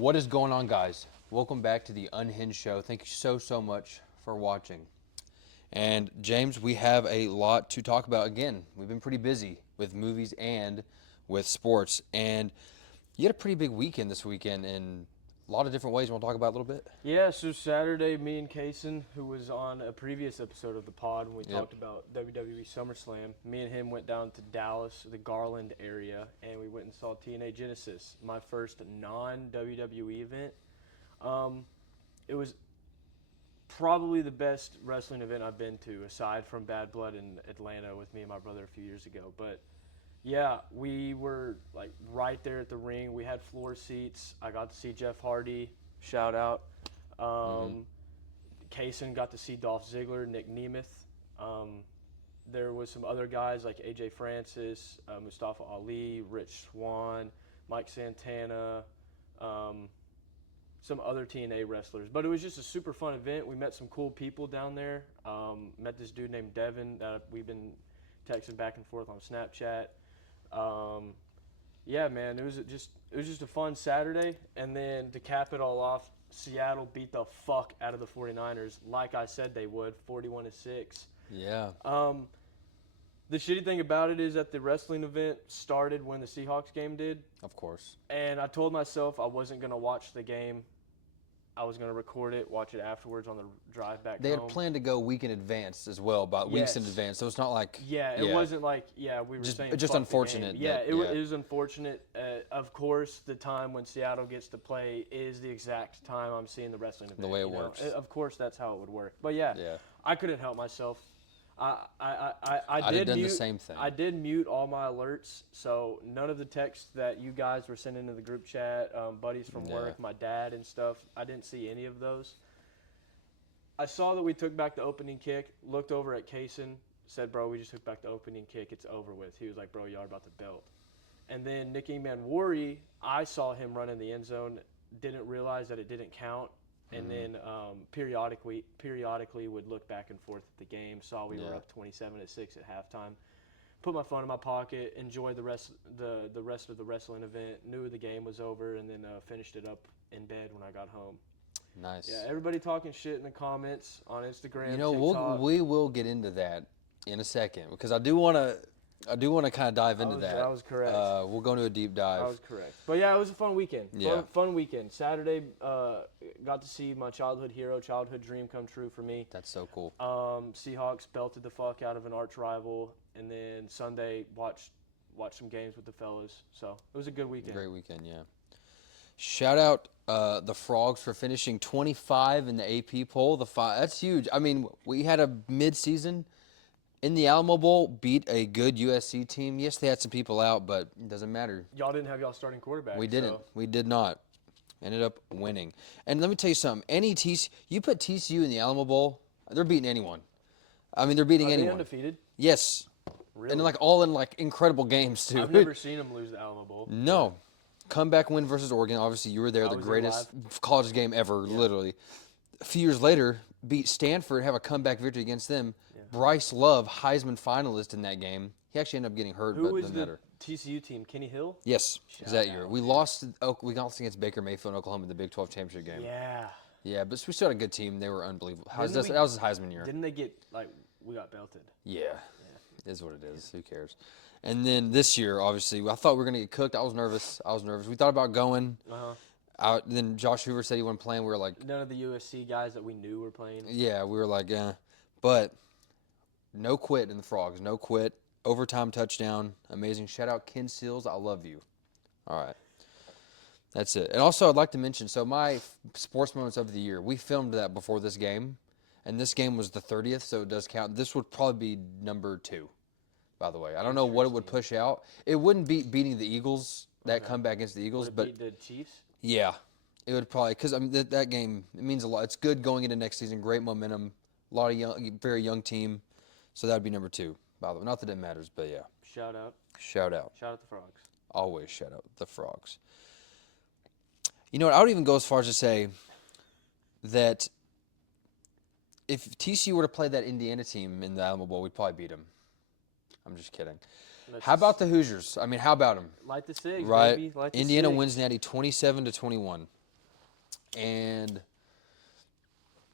What is going on, guys? Welcome back to the Unhinged show. Thank you so much for watching. And James, we have a lot to talk about again. We've been pretty busy with movies and with sports. And you had a pretty big weekend this weekend in a lot of different ways. You want to talk about a little bit? Yeah, so Saturday, me and Kaysen, who was on a previous episode of the pod when we talked about WWE SummerSlam, me and him went down to Dallas, the Garland area, and we went and saw TNA Genesis, my first non-WWE event. It was probably the best wrestling event I've been to, aside from Bad Blood in Atlanta with me and my brother a few years ago. But yeah, we were like right there at the ring. We had floor seats. I got to see Jeff Hardy. Shout out. Kaysen got to see Dolph Ziggler, Nick Nemeth. There was some other guys like AJ Francis, Mustafa Ali, Rich Swann, Mike Santana, some other TNA wrestlers. But it was just a super fun event. We met some cool people down there. Met this dude named Devin that we've been texting back and forth on Snapchat. Yeah, man, it was just a fun Saturday. And then to cap it all off, Seattle beat the fuck out of the 49ers, like I said they would, 41-6. Yeah. The shitty thing about it is that the wrestling event started when the Seahawks game did. Of course. And I told myself I wasn't going to watch the game. I was going to record it, watch it afterwards on the drive back They home. had planned to go week in advance as well, about weeks in advance. So it's not like... Yeah, it wasn't like, we were saying... Just unfortunate. It was unfortunate. Of course, the time when Seattle gets to play is the exact time I'm seeing the wrestling event. The way it works. Of course, that's how it would work. But yeah. I couldn't help myself. I did the same thing. I did mute all my alerts, so none of the texts that you guys were sending to the group chat, buddies from work, my dad and stuff, I didn't see any of those. I saw that we took back the opening kick, looked over at Kaysen, said, bro, we just took back the opening kick, it's over with. He was like, bro, y'all about to belt. And then Nicky Manwari, I saw him run in the end zone, didn't realize that it didn't count. And then periodically would look back and forth at the game. Saw we were up 27-6 at halftime. Put my phone in my pocket. Enjoyed the rest of the wrestling event. Knew the game was over, and then finished it up in bed when I got home. Nice. Yeah, everybody talking shit in the comments on Instagram. You know, TikTok. we will get into that in a second because I do want to kind of dive into that. That was correct. We'll go into a deep dive. That was correct. But yeah, it was a fun weekend. Fun weekend. Saturday, got to see my childhood hero, childhood dream come true for me. That's so cool. Seahawks belted the fuck out of an arch rival, and then Sunday watched some games with the fellas. So it was a good weekend. Great weekend, yeah. Shout out the Frogs for finishing 25 in the AP poll. That's huge. I mean, we had a mid-season. In the Alamo Bowl, beat a good USC team. Yes, they had some people out, but it doesn't matter. Y'all didn't have y'all starting quarterback. We didn't. We did not. Ended up winning. And let me tell you something. You put TCU in the Alamo Bowl, they're beating anyone. I mean, they're beating anyone. Are they undefeated? Yes. Really? And all in incredible games too. I've never seen them lose the Alamo Bowl. No. Comeback win versus Oregon. Obviously, you were there. The greatest college game ever, literally. A few years later, beat Stanford, have a comeback victory against them. Bryce Love, Heisman finalist in that game. He actually ended up getting hurt, but doesn't matter. Who was the TCU team? Kenny Hill? Yes, that year. We lost against Baker Mayfield in Oklahoma in the Big 12 championship game. Yeah. Yeah, but we still had a good team. They were unbelievable. That was his Heisman year. Didn't they get, we got belted? Yeah. It is what it is. Who cares? And then this year, obviously, I thought we were going to get cooked. I was nervous. We thought about going. Then Josh Hoover said he wasn't playing. We were like... None of the USC guys that we knew were playing. Yeah, we were like, But... No quit in the Frogs. No quit. Overtime touchdown. Amazing. Shout out Ken Seals. I love you. All right. That's it. And also, I'd like to mention, so my sports moments of the year, we filmed that before this game. And this game was the 30th, so it does count. This would probably be number 2, by the way. I don't know what it would push out. It wouldn't be beating the Eagles, that comeback against the Eagles. Would it beat the Chiefs? Yeah. It would probably, because that game, it means a lot. It's good going into next season. Great momentum. A lot of very young team. So that would be number 2, by the way. Not that it matters, but yeah. Shout out. Shout out. Shout out the Frogs. Always shout out the Frogs. You know what? I would even go as far as to say that if TCU were to play that Indiana team in the Alamo Bowl, we'd probably beat them. I'm just kidding. How about the Hoosiers? I mean, how about them? Light the SIG, right? baby. Light the Indiana SIG. wins Natty 27-21. And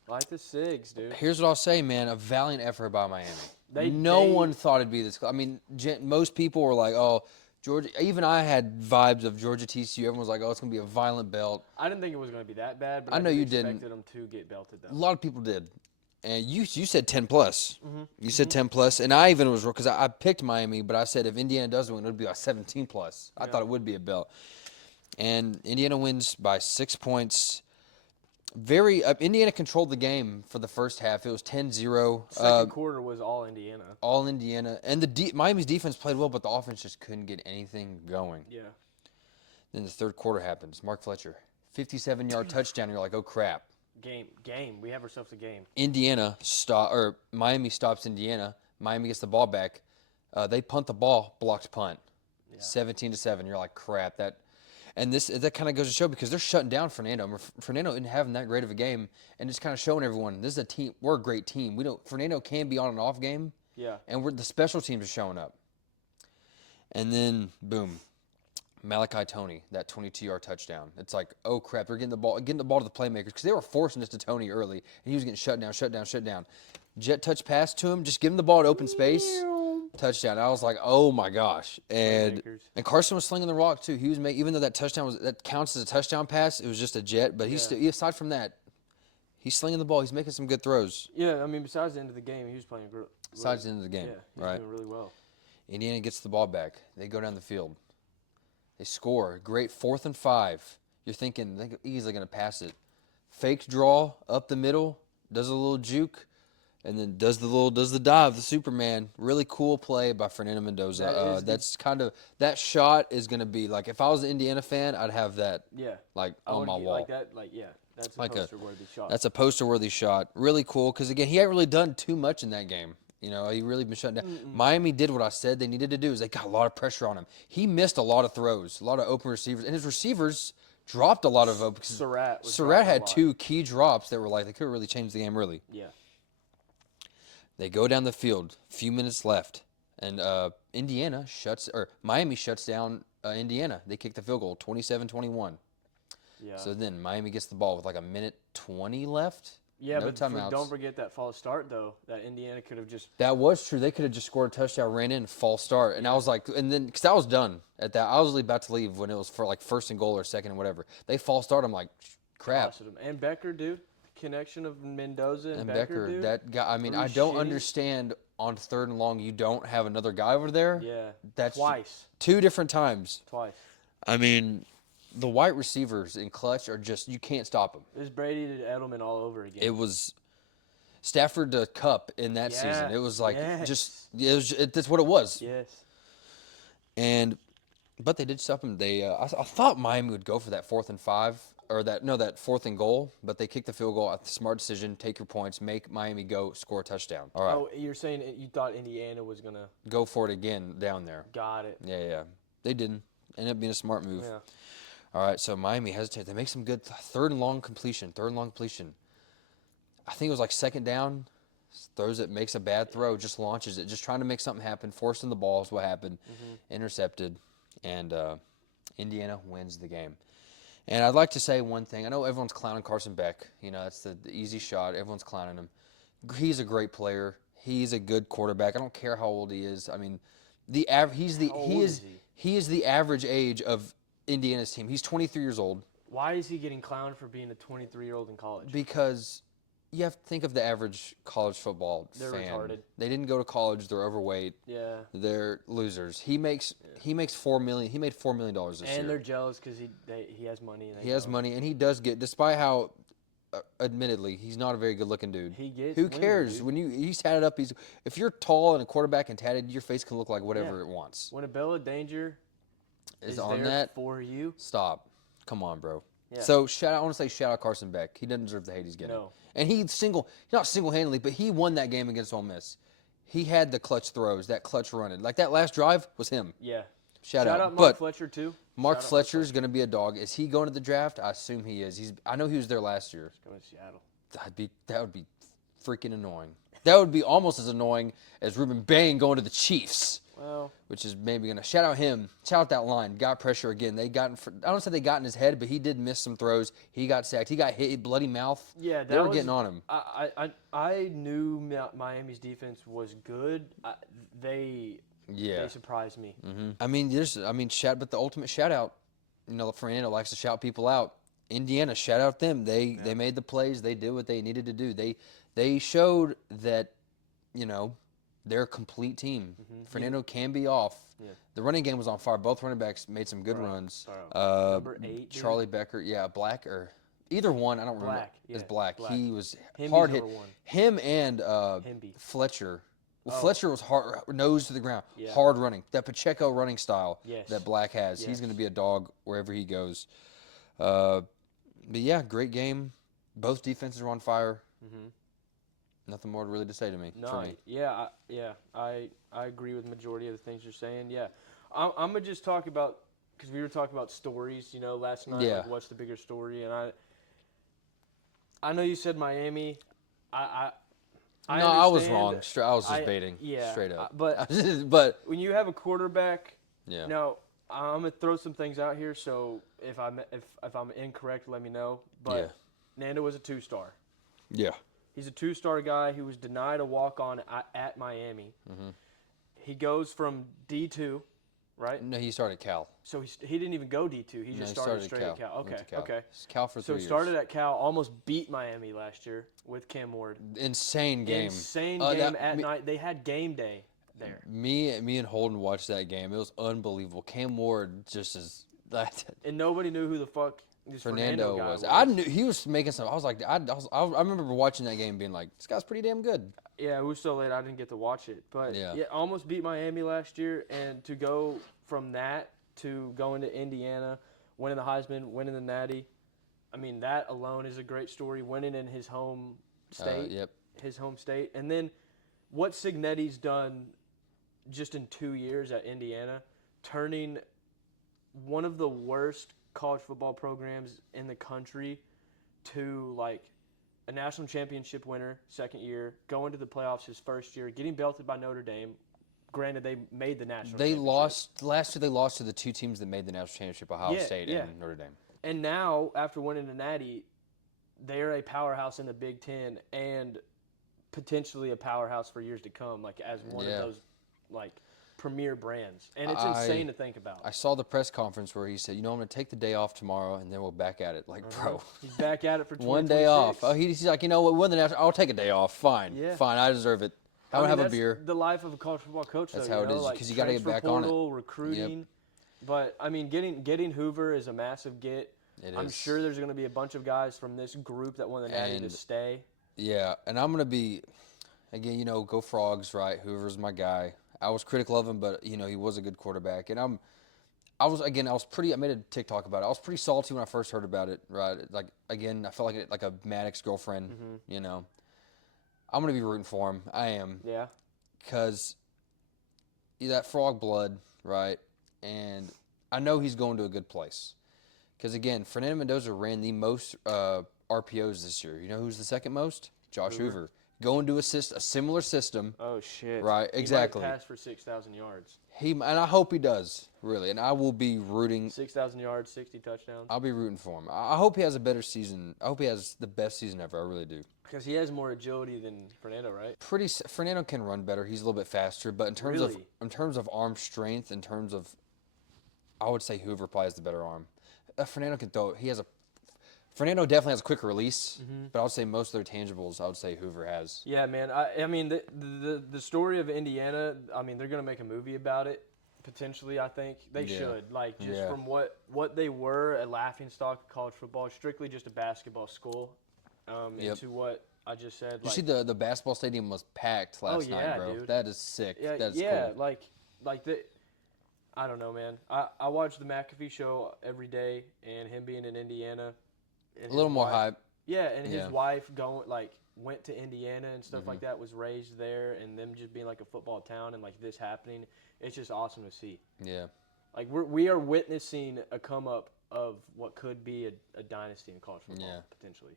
Like the SIGs, dude. here's what I'll say, man. A valiant effort by Miami. They No one thought it'd be this close. I mean, most people were like, oh, Georgia. Even I had vibes of Georgia TCU. Everyone was like, oh, it's going to be a violent belt. I didn't think it was going to be that bad, but I know you expected didn't. them to get belted, A though. lot of people did. And you said 10 plus. Mm-hmm. You said 10 plus. And I even was wrong because I picked Miami, but I said if Indiana does win, it would be like 17 plus. I thought it would be a belt. And Indiana wins by 6 points. Indiana controlled the game for the first half. It was 10-0. Second quarter was all Indiana. All Indiana. And Miami's defense played well, but the offense just couldn't get anything going. Yeah. Then the third quarter happens. Mark Fletcher, 57-yard touchdown. You're like, oh, crap. Game. We have ourselves a game. Miami stops Indiana. Miami gets the ball back. They punt the ball, blocked punt. Yeah. 17-7. You're like, crap. That kind of goes to show because they're shutting down Fernando. Fernando isn't having that great of a game, and just kind of showing everyone this is a team. We're a great team. Fernando can be on an off game. Yeah. And the special teams are showing up. And then boom, Malachi Toney, that 22-yard touchdown. It's like, oh crap, they're getting the ball to the playmakers because they were forcing this to Toney early, and he was getting shut down. Jet touch pass to him, just give him the ball in open space. Touchdown. I was like, oh my gosh. And Carson was slinging the rock too. He was even though that counts as a touchdown pass, it was just a jet. But aside from that, he's slinging the ball. He's making some good throws. Yeah, I mean, besides the end of the game, he was playing great. Besides the end of the game, he was doing really well. Indiana gets the ball back. They go down the field. They score. Great 4th and 5. You're thinking they're easily going to pass it. Fake draw up the middle. Does a little juke. And then does the dive, the Superman. Really cool play by Fernando Mendoza. That shot is gonna be like if I was an Indiana fan, I'd have that. Yeah. Like on my wall. Like that. Like that's a poster-worthy shot. That's a poster-worthy shot. Really cool because again, he hadn't really done too much in that game. You know, he really been shut down. Miami did what I said they needed to do. Is they got a lot of pressure on him. He missed a lot of throws, a lot of open receivers, and his receivers dropped a lot of. Surratt had 2 key drops that were like they could really change the game. Really. Yeah. They go down the field, few minutes left, and Miami shuts down Indiana. They kick the field goal, 27-21. Yeah. So then Miami gets the ball with like a minute 20 left. Yeah, no but timeouts. Don't forget that false start though. That Indiana could have just. That was true. They could have just scored a touchdown, ran in, false start, and I was like, and then because I was done at that, I was really about to leave when it was for like 1st and goal or 2nd and whatever. They false start. I'm like, crap. And Becker, dude. Connection of Mendoza and Becker, dude. That guy. I mean, I don't understand on 3rd and long you don't have another guy over there. Yeah, that's twice. 2 different times. Twice. I mean, the wide receivers in clutch are just you can't stop them. It was Brady to Edelman all over again. It was Stafford to Cup in that season. It was like that's what it was. Yes. But they did stop him. I thought Miami would go for that 4th and 5. Or that 4th and goal, but they kicked the field goal. Smart decision. Take your points. Make Miami go score a touchdown. All right. Oh, you're saying you thought Indiana was gonna go for it again down there. Got it. Yeah. They didn't. Ended up being a smart move. Yeah. All right. So Miami hesitated. They make some good 3rd and long completion. I think it was like 2nd down. Throws it, makes a bad throw, just launches it, just trying to make something happen. Forcing the ball is what happened. Intercepted, and Indiana wins the game. And I'd like to say one thing. I know everyone's clowning Carson Beck. You know, that's the easy shot. Everyone's clowning him. He's a great player. He's a good quarterback. I don't care how old he is. I mean, he is the average age of Indiana's team. He's 23 years old. Why is he getting clowned for being a 23-year-old in college? Because you have to think of the average college football They're fan. retarded. They didn't go to college. They're overweight. Yeah. They're losers. He makes $4 million. He made $4 million this year. And they're jealous because he has money. And he has money, and he does get. Despite how, admittedly, he's not a very good-looking dude. Who cares when he's tatted up? If you're tall and a quarterback and tatted, your face can look like whatever it wants. When a Bella Danger is on there that for you, stop. Come on, bro. Yeah. So I want to say shout out Carson Beck. He doesn't deserve the hate he's getting. No. And not single-handedly, but he won that game against Ole Miss. He had the clutch throws, that clutch running. Like that last drive was him. Yeah. Shout out Mark Fletcher too. Mark Fletcher is going to be a dog. Is he going to the draft? I assume he is. I know he was there last year. He's going to Seattle. That would be freaking annoying. That would be almost as annoying as Ruben Bain going to the Chiefs. Well, which is maybe going to shout out him. Shout out that line. Got pressure again. I don't say they got in his head, but he did miss some throws. He got sacked. He got hit, bloody mouth. yeah, They were getting on him. I knew Miami's defense was good. They surprised me. I mean, but the ultimate shout out. Fernando likes to shout people out. Indiana, shout out them. They made the plays. They did what they needed to do. They showed that, they're a complete team. Fernando can be off. Yeah. The running game was on fire. Both running backs made some good runs. Number 8, Charlie Becker, Black or either one. I don't remember. Black. Yeah, It's Black. He was Himby's hard hit. number 1. Him and Himby. Fletcher. Well, Fletcher was hard, nose to the ground, Yeah. hard running. That Pacheco running style Yes. that Black has. Yes. He's going to be a dog wherever he goes. But yeah, great game. Both defenses were on fire. Nothing more really to say to me. No, for me. I agree with the majority of the things you're saying. Yeah, I'm gonna just talk about, because we were talking about stories, last night. Yeah. Like, what's the bigger story? And I know you said Miami. I was understand. wrong. I was just baiting. Yeah, Straight up. but when you have a quarterback, yeah. now I'm gonna throw some things out here. So if I'm incorrect, let me know. But Nando was a 2-star. Yeah. He's a 2-star guy who was denied a walk-on at Miami. He goes from D2, right? No, he started Cal. So he didn't even go D2. He just started straight at Cal. Went to Okay, Cal. okay. Cal for 3 So years. started at Cal, almost beat Miami last year with Cam Ward. Insane game. Insane game at night. They had game day there. Me and Holden watched that game. It was unbelievable. Cam Ward just is that. And nobody knew who the fuck this Fernando guy was. I knew he was making some. I was like, I remember watching that game and being like, this guy's pretty damn good. Yeah, it was so late I didn't get to watch it. But Yeah. Almost beat Miami last year. And to go from that to going to Indiana, winning the Heisman, winning the Natty, I mean, that alone is a great story. Winning in his home state. Yep. His home state. And then what Cignetti's done just in 2 years at Indiana, turning one of the worst college football programs in the country to like a national championship winner second year, going to the playoffs his first year, getting belted by Notre Dame. Granted, they made the national championship. Last year. They lost to the 2 teams that made the national championship: Ohio State and Notre Dame. And now, after winning the Natty, they're a powerhouse in the Big Ten and potentially a powerhouse for years to come, like as one of those like premier brands. And it's insane to think about. I saw the press conference where he said, I'm going to take the day off tomorrow and then we'll back at it. Like, bro. He's back at it for 2026. One day off. Oh, he's like, what, we won the national, I'll take a day off. Fine. Yeah. Fine, I deserve it. I'm going to have a beer. That's the life of a college football coach, That's though, how it is, because you got to get back on it. Recruiting. Yep. But, I mean, getting Hoover is a massive get. I'm sure there's going to be a bunch of guys from this group that won the Natty to stay. Yeah, and I'm going to be, again, go Frogs, right? Hoover's my guy. I was critical of him, but he was a good quarterback, and I made a TikTok about it. I was pretty salty when I first heard about it, right? Like, again, I felt like a Maddox girlfriend, I'm gonna be rooting for him. I am. Yeah. Because that Frog blood, right? And I know he's going to a good place. Because again, Fernando Mendoza ran the most RPOs this year. You know who's the second most? Josh Hoover. Going to a similar system. Oh, shit. Right, exactly. He might pass for 6,000 yards. And I hope he does, really. And I will be rooting. 6,000 yards, 60 touchdowns. I'll be rooting for him. I hope he has a better season. I hope he has the best season ever. I really do. Because he has more agility than Fernando, right? Fernando can run better. He's a little bit faster. But in terms of arm strength, I would say Hoover probably has the better arm. Fernando can throw. Fernando definitely has a quicker release, but I would say most of their tangibles, I would say Hoover has. Yeah, man. I mean, the story of Indiana, I mean, they're going to make a movie about it, potentially, I think. They should. Like, just from what they were, a laughingstock of college football, strictly just a basketball school, into what I just said. You see the basketball stadium was packed last night, bro. Dude. That is sick. Yeah, that is cool. I don't know, man. I watch the McAfee show every day, and him being in Indiana. A little more hype. Yeah, and his wife went to Indiana and stuff like that, was raised there, and them just being like a football town and like this happening, it's just awesome to see. Yeah. Like we are witnessing a come up of what could be a dynasty in college football potentially,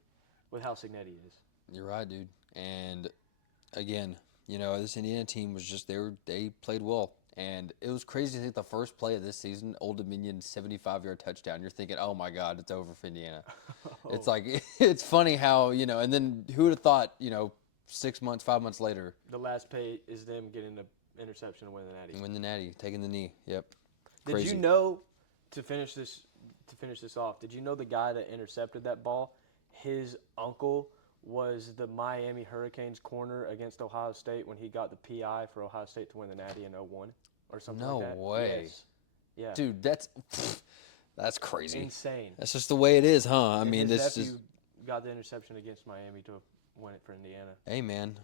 with how Cignetti is. You're right, dude. And again, this Indiana team was just they played well, And it was crazy to think the first play of this season, Old Dominion 75-yard touchdown. You're thinking, oh my God, it's over for Indiana. It's like, it's funny how, and then who would have thought, 6 months, 5 months later. The last play is them getting an interception and winning the Natty. Win the Natty, taking the knee. Yep. Did you know, to finish this off, did you know the guy that intercepted that ball, his uncle was the Miami Hurricanes corner against Ohio State when he got the PI for Ohio State to win the Natty in 2001 or something like that? No way. Yes. Yeah. Dude, that's crazy. Insane. That's just the way it is, huh? I And mean, his this nephew is. got the interception against Miami to win it for Indiana. Hey, man.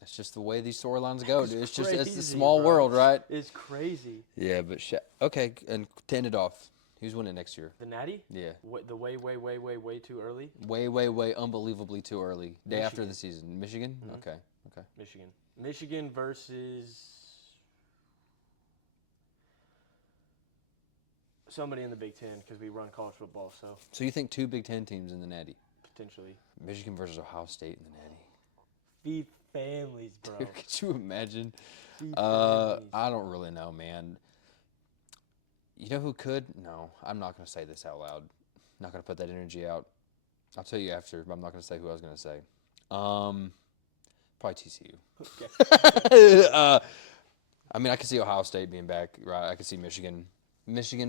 That's just the way these storylines go, dude. It's crazy, a small world, right? It's crazy. Yeah, but okay, and to end it off, who's winning next year? The Natty? Yeah. The way too early? Way, unbelievably too early. Day Michigan. after the season. Michigan? Mm-hmm. Okay. Michigan versus somebody in the Big Ten because we run college football, So you think 2 Big Ten teams in the Natty? potentially. Michigan versus Ohio State in the Natty. Feed families, bro. Dude, could you imagine? Feed families. I don't really know, man. You know who could? No, I'm not going to say this out loud. Not going to put that energy out. I'll tell you after, but I'm not going to say who I was going to say. Probably TCU. Okay. I mean, I could see Ohio State being back, right? I could see Michigan,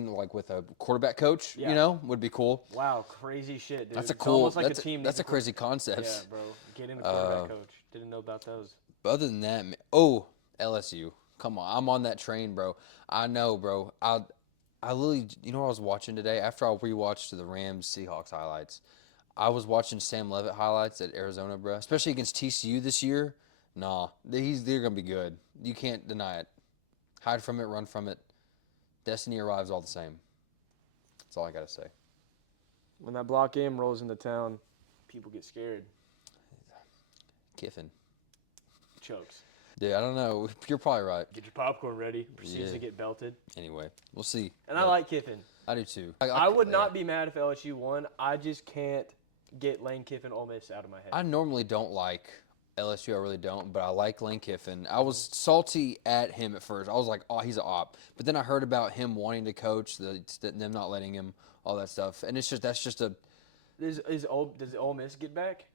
like with a quarterback coach, would be cool. Wow, crazy shit, dude. That's a It's cool. almost like a team. That's a crazy concept. Yeah, bro. Getting a quarterback coach. Didn't know about those. But other than that, LSU. Come on, I'm on that train, bro. I know, bro. I literally, what I was watching today? After I rewatched the Rams Seahawks highlights, I was watching Sam Levitt highlights at Arizona, bro. Especially against TCU this year. Nah, they're gonna be good. You can't deny it. Hide from it, run from it. Destiny arrives all the same. That's all I gotta say. When that block game rolls into town, people get scared. Kiffin. Chokes. Dude, I don't know. You're probably right. Get your popcorn ready. Proceeds to get belted. Anyway, we'll see. And I like Kiffin. I do too. I would not be mad if LSU won. I just can't get Lane Kiffin Ole Miss out of my head. I normally don't like LSU. I really don't, but I like Lane Kiffin. I was salty at him at first. I was like, oh, he's an op. But then I heard about him wanting to coach, them not letting him, all that stuff. And that's just a... Does Ole Miss get back?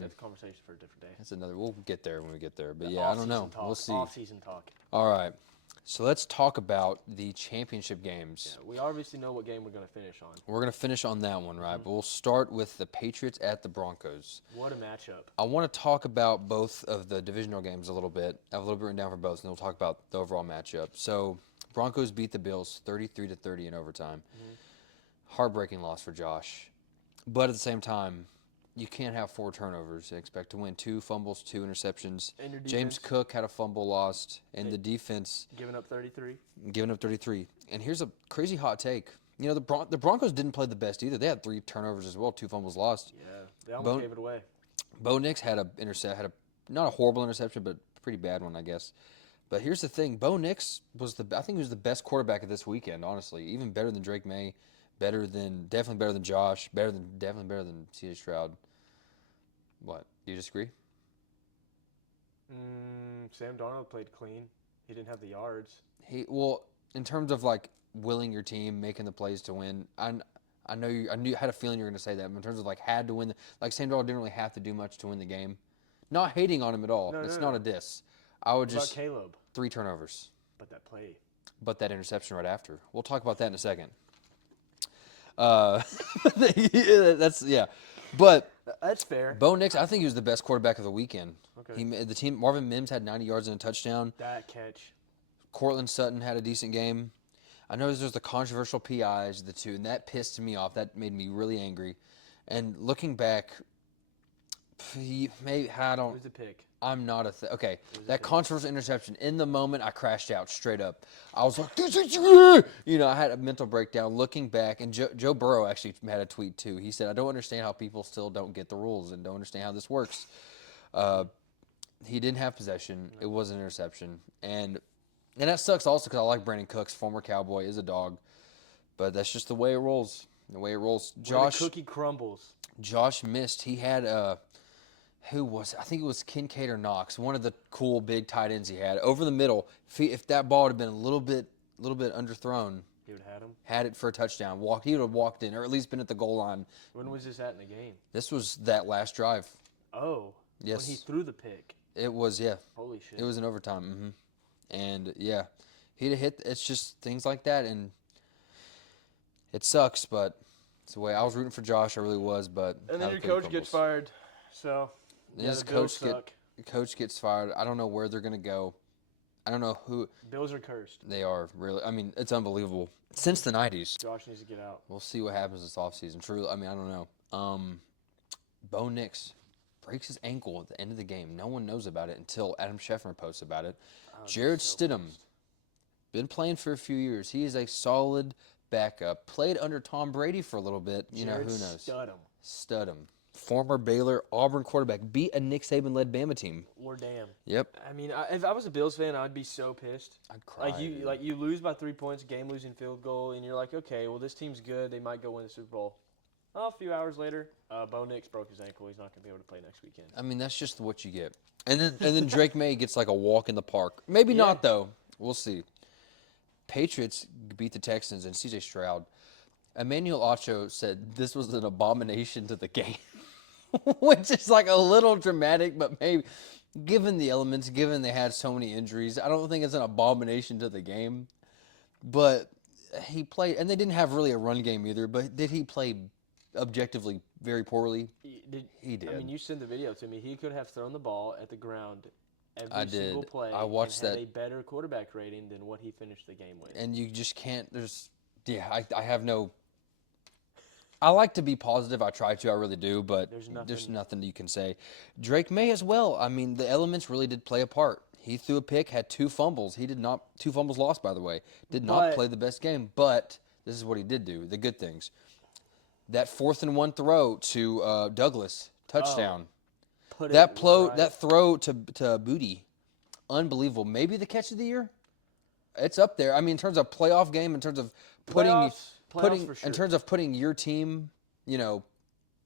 That's a conversation for a different day. That's another... We'll get there when we get there. But yeah, I don't know. We'll see. Off-season talk. All right. So let's talk about the championship games. Yeah, we obviously know what game we're going to finish on. We're going to finish on that one, right? But we'll start with the Patriots at the Broncos. What a matchup. I want to talk about both of the divisional games a little bit. I have a little bit written down for both, and then we'll talk about the overall matchup. So Broncos beat the Bills 33-30 in overtime. Heartbreaking loss for Josh. But at the same time, you can't have 4 turnovers and expect to win. 2 fumbles, 2 interceptions. James Cook had a fumble lost, and the defense giving up 33. And here's a crazy hot take. The Broncos didn't play the best either. They had 3 turnovers as well, 2 fumbles lost. Yeah, they almost gave it away. Bo Nix had not a horrible interception, but a pretty bad one, I guess. But here's the thing: Bo Nix I think he was the best quarterback of this weekend. Honestly, even better than Drake May, definitely better than Josh, definitely better than C.J. Stroud. What? Do you disagree? Sam Darnold played clean. He didn't have the yards. In terms of like willing your team, making the plays to win, I had a feeling you were going to say that. But in terms of like had to win, Sam Darnold didn't really have to do much to win the game. Not hating on him at all. It's not a diss. I would just Caleb. 3 turnovers. But that play. But that interception right after. We'll talk about that in a second. But that's fair. Bo Nix, I think he was the best quarterback of the weekend. Okay. Marvin Mims had 90 yards and a touchdown. That catch. Cortland Sutton had a decent game. I know there's the controversial PIs, the 2, and that pissed me off. That made me really angry. And looking back, It was a pick. I'm not okay. That controversial interception, in the moment, I crashed out straight up. I was like, this is I had a mental breakdown looking back. And Joe Burrow actually had a tweet, too. He said, I don't understand how people still don't get the rules and don't understand how this works. He didn't have possession. It was an interception. And that sucks also because I like Brandon Cooks, former Cowboy, is a dog. But that's just the way it rolls. Josh. The cookie crumbles. Josh missed. He had who was, I think it was Kincaid or Knox, one of the cool big tight ends he had over the middle. If that ball had been a little bit underthrown, He would have had him. had it for a touchdown, he would have walked in, or at least been at the goal line. When was this at in the game? This was that last drive. Oh. Yes. When he threw the pick. It was, yeah. Holy shit. It was in overtime. And yeah, he'd have hit. It's just things like that, and it sucks, but it's the way. I was rooting for Josh, I really was, but And how then the your cookie coach crumbles. gets fired. So His the Bills coach gets fired. I don't know where they're gonna go. I don't know who. Bills are cursed. They are really. I mean, it's unbelievable. Since the '90s. Josh needs to get out. We'll see what happens this offseason. Truly, I mean, I don't know. Bo Nix breaks his ankle at the end of the game. No one knows about it until Adam Scheffner posts about it. Jared Stidham, been playing for a few years. He is a solid backup. Played under Tom Brady for a little bit. You know, who knows? Stidham. Former Baylor Auburn quarterback. Beat a Nick Saban-led Bama team. Or damn. Yep. I mean, if I was a Bills fan, I'd be so pissed. I'd cry. Like you lose by 3 points, game-losing field goal, and you're like, okay, well, this team's good. They might go win the Super Bowl. A few hours later, Bo Nix broke his ankle. He's not going to be able to play next weekend. I mean, that's just what you get. And then Drake May gets like a walk in the park. Maybe not, though. We'll see. Patriots beat the Texans, and C.J. Stroud. Emmanuel Ocho said this was an abomination to the game, which is like a little dramatic, but maybe given the elements, given they had so many injuries, I don't think it's an abomination to the game. But he played, and they didn't have really a run game either, but did he play objectively very poorly? He did. I mean, you sent the video to me. He could have thrown the ball at the ground I single did. play. I watched and had that. a better quarterback rating than what he finished the game with. And you just can't. I have no. I like to be positive. I try to. I really do. But there's nothing you can say. Drake May as well. I mean, the elements really did play a part. He threw a pick, had 2 fumbles. He did not. 2 fumbles lost, by the way. Did not play the best game. But this is what he did do. The good things. That 4th and 1 throw to Douglas, touchdown. That throw to Booty, unbelievable. Maybe the catch of the year. It's up there. I mean, in terms of playoff game, in terms of putting for sure. in terms of putting your team, you know,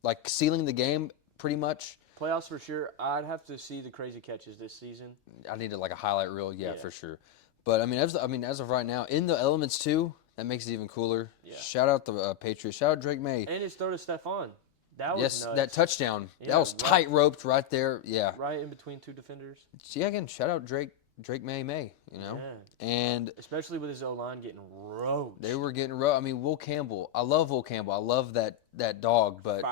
like sealing the game, pretty much. Playoffs for sure. I'd have to see the crazy catches this season. I needed like a highlight reel, yeah, for sure. But I mean, as of right now, in the elements too, that makes it even cooler. Yeah. Shout out the Patriots. Shout out Drake May. And his throw to Stephon. That was nuts. That touchdown. Yeah, that was tight roped right there. Yeah. Right in between 2 defenders. So, yeah, again, shout out Drake May, you know. Yeah. And especially with his O-line getting roached. They were getting roached. I mean, Will Campbell. I love Will Campbell. I love that dog, but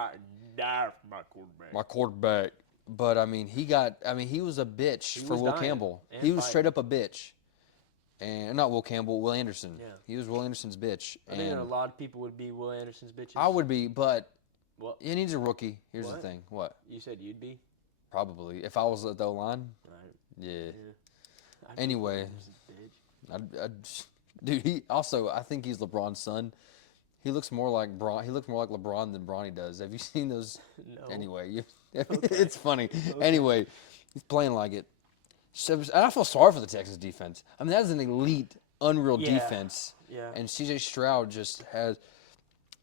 my quarterback. But I mean, he was a bitch for Will Campbell. He was straight up a bitch. And not Will Campbell, Will Anderson. Yeah. He was Will Anderson's bitch. I think a lot of people would be Will Anderson's bitches. I would be, but he needs a rookie. Here's the thing. What? You said you'd be? Probably. If I was at the O-line? Right. Yeah. Anyway. Dude, I think he's LeBron's son. He looks more like LeBron than Bronny does. Have you seen those? No. Anyway, it's funny. Okay. Anyway, he's playing like it. And I feel sorry for the Texas defense. I mean, that is an elite, unreal defense. Yeah. And C.J. Stroud just has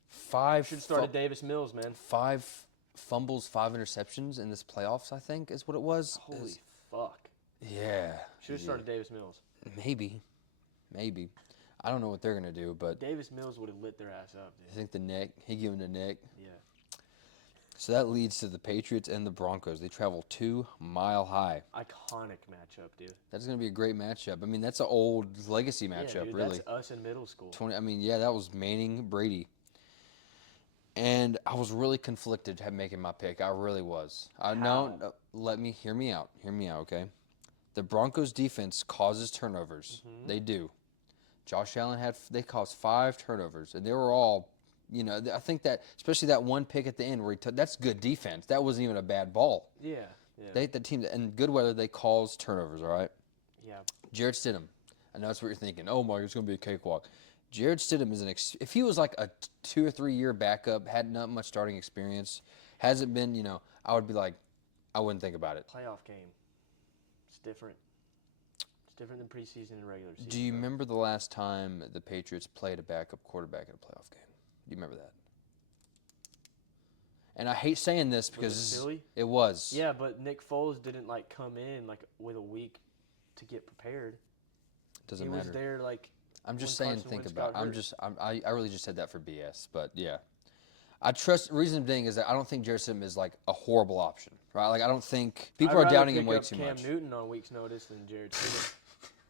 5. Should have started Davis Mills, man. 5 fumbles, 5 interceptions in this playoffs, I think, is what it was. Holy fuck. Yeah. Should have started Davis Mills. Maybe. I don't know what they're going to do, but Davis Mills would have lit their ass up, dude. I think the neck. He gave him the neck. Yeah. So that leads to the Patriots and the Broncos. They travel 2 Mile High. Iconic matchup, dude. That's going to be a great matchup. I mean, that's an old legacy matchup, dude, really. That's us in middle school. That was Manning, Brady. And I was really conflicted making my pick. I really was. Hear me out, okay? The Broncos defense causes turnovers. Mm-hmm. They do. Josh Allen they caused 5 turnovers, and they were all, you know, I think that, especially that one pick at the end where that's good defense. That wasn't even a bad ball. Yeah. The team, in good weather, they cause turnovers, all right? Yeah. Jared Stidham. I know that's what you're thinking. Oh, my, it's going to be a cakewalk. Jared Stidham is if he was like a 2 or 3 year backup, had not much starting experience, hasn't been, you know, I would be like, I wouldn't think about it. Playoff game. It's different. It's different than preseason and regular season. Do you remember the last time the Patriots played a backup quarterback in a playoff game? Do you remember that? And I hate saying this because Was it Philly? it was. Yeah, but Nick Foles didn't like come in like with a week to get prepared. Doesn't He matter. was there like. I'm just when saying, Carson think Wentz about. got hurt. I really just said that for BS, but yeah. I trust. Reason being is that I don't think Jarrett Stidham is like a horrible option, right? Like I don't think people are doubting him way too Cam much. Newton on week's notice than Jared Stidham.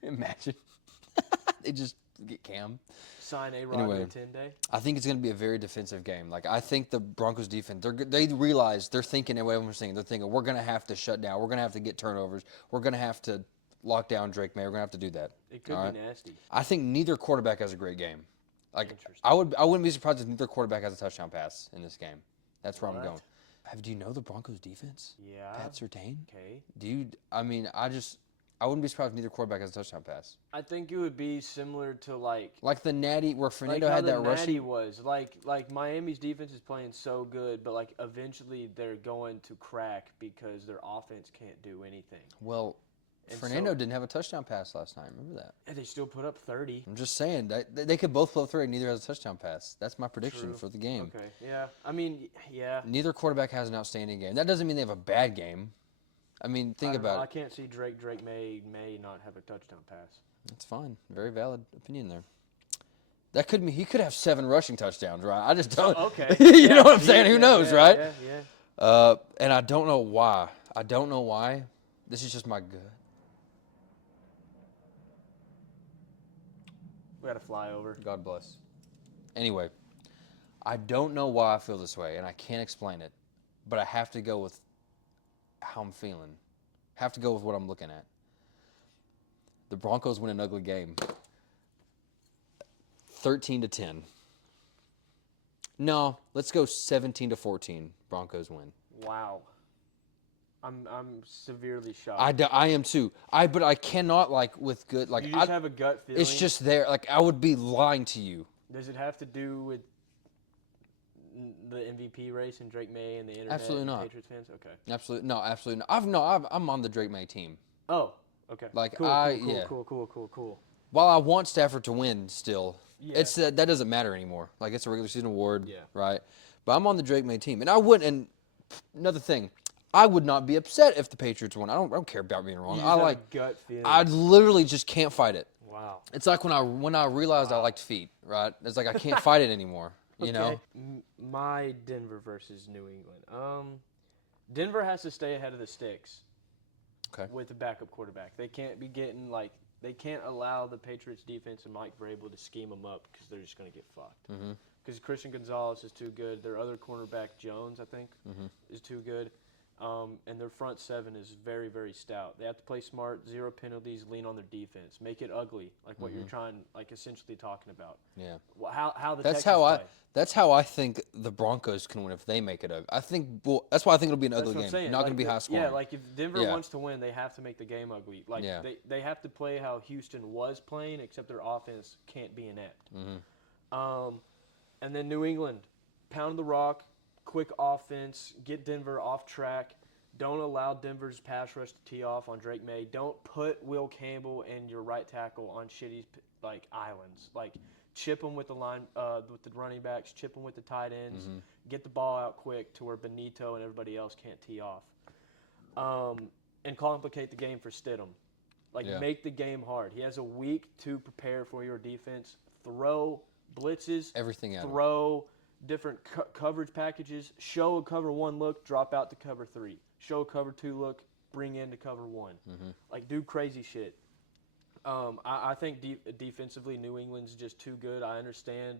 Imagine they just get Cam. Sign A-Rod Anyway. 10-day. I think it's going to be a very defensive game. Like I think the Broncos defense, they realize they're thinking the way I'm saying. They're thinking we're going to have to shut down. We're going to have to get turnovers. We're going to have to lock down Drake May. We're going to have to do that. It could be nasty. I think neither quarterback has a great game. Like Interesting. I wouldn't be surprised if neither quarterback has a touchdown pass in this game. That's where I'm What? going. Do you know the Broncos defense? Yeah. Pat Surtain? Okay. I wouldn't be surprised if neither quarterback has a touchdown pass. I think it would be similar to like the Natty where Fernando how had that the Natty rushing. was like Miami's defense is playing so good, but like eventually they're going to crack because their offense can't do anything. Well, And Fernando didn't have a touchdown pass last night. Remember that? And they still put up 30. I'm just saying they could both pull up 3 and neither has a touchdown pass. That's my prediction True. for the game. Okay. Yeah. I mean, yeah. Neither quarterback has an outstanding game. That doesn't mean they have a bad game. I mean, think I don't know. about I it. can't see Drake may not have a touchdown pass. That's fine. Very valid opinion there. That could mean he could have 7 rushing touchdowns, right? I just don't. Okay. You know what I'm saying? Who knows, yeah, right? Yeah. And I don't know why. This is just my gut. We got to fly over. God bless. Anyway, I don't know why I feel this way, and I can't explain it, but I have to go with how I'm feeling. Have to go with what I'm looking at. The Broncos win an ugly game. 13-10. No, let's go 17-14. Broncos win. Wow. I'm severely shocked. I am too. But I cannot with good You just have a gut feeling. It's just there. I would be lying to you. Does it have to do with the MVP race and Drake May and the internet? Absolutely not. Patriots fans. Okay. Absolutely not. I'm on the Drake May team. Oh. Okay. Cool. While I want Stafford to win, still, Yeah. it's that doesn't matter anymore. It's a regular season award, Yeah. right? But I'm on the Drake May team, and I wouldn't. And another thing, I would not be upset if the Patriots won. I don't care about being wrong. You just have a gut feeling. I literally just can't fight it. Wow. It's like when I realized I liked feet, right? It's like I can't fight it anymore. You know? My Denver versus New England. Denver has to stay ahead of the sticks. Okay. With the backup quarterback, they can't be getting they can't allow the Patriots defense and Mike Vrabel to scheme them up because they're just going to get fucked. Because Christian Gonzalez is too good. Their other cornerback, Jones, I think, is too good. And their front seven is very, very stout. They have to play smart, 0 penalties, lean on their defense, make it ugly, like what you're trying, essentially talking about. Yeah. How the That's Texans play. That's how I think the Broncos can win if they make it ugly. That's why I think it'll be an ugly That's what I'm game. saying. Not going to be high scoring. Yeah, if Denver wants to win, they have to make the game ugly. They have to play how Houston was playing, except their offense can't be inept. And then New England, pound the rock, quick offense, get Denver off track. Don't allow Denver's pass rush to tee off on Drake May. Don't put Will Campbell and your right tackle on shitty islands. Chip them with the with the running backs. Chip them with the tight ends. Get the ball out quick to where Benito and everybody else can't tee off. And complicate the game for Stidham. Make the game hard. He has a week to prepare for your defense. Throw blitzes. Everything out. Throw different coverage packages. Show a cover 1 look, drop out to cover 3. Show a cover 2 look, bring in to cover 1. Do crazy shit. I think defensively, New England's just too good. I understand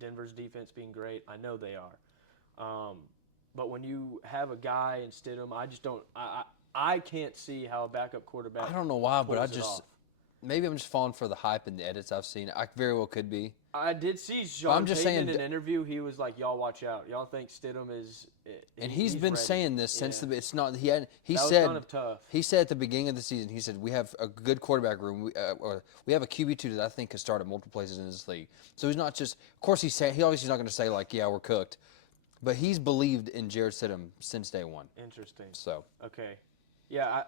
Denver's defense being great. I know they are. But when you have a guy in Stidham, I just don't. I can't see how a backup quarterback. I don't know why, but off. Maybe I'm just falling for the hype and the edits I've seen. I very well could be. I did see Sean Payton in an interview. He was like, "Y'all watch out. Y'all think Stidham is." And he's been ready. saying this since it's not. He that said was kind of tough. He said at the beginning of the season, he said we have a good quarterback room. We have a QB2 that I think could start at multiple places in this league. So he's not just. Of course, he obviously not going to say yeah, we're cooked, but he's believed in Jarrett Stidham since day one. Interesting. So okay, yeah.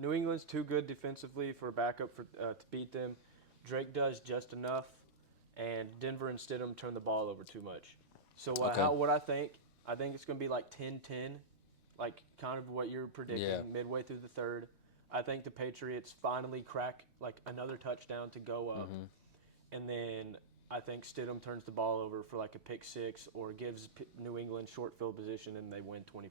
New England's too good defensively for a backup to beat them. Drake does just enough, and Denver and Stidham turn the ball over too much. So what I think I think it's going to be like 10-10, like kind of what you're predicting midway through the third. I think the Patriots finally crack like another touchdown to go up. And then I think Stidham turns the ball over for like a pick six or gives New England short field position and they win 24-10.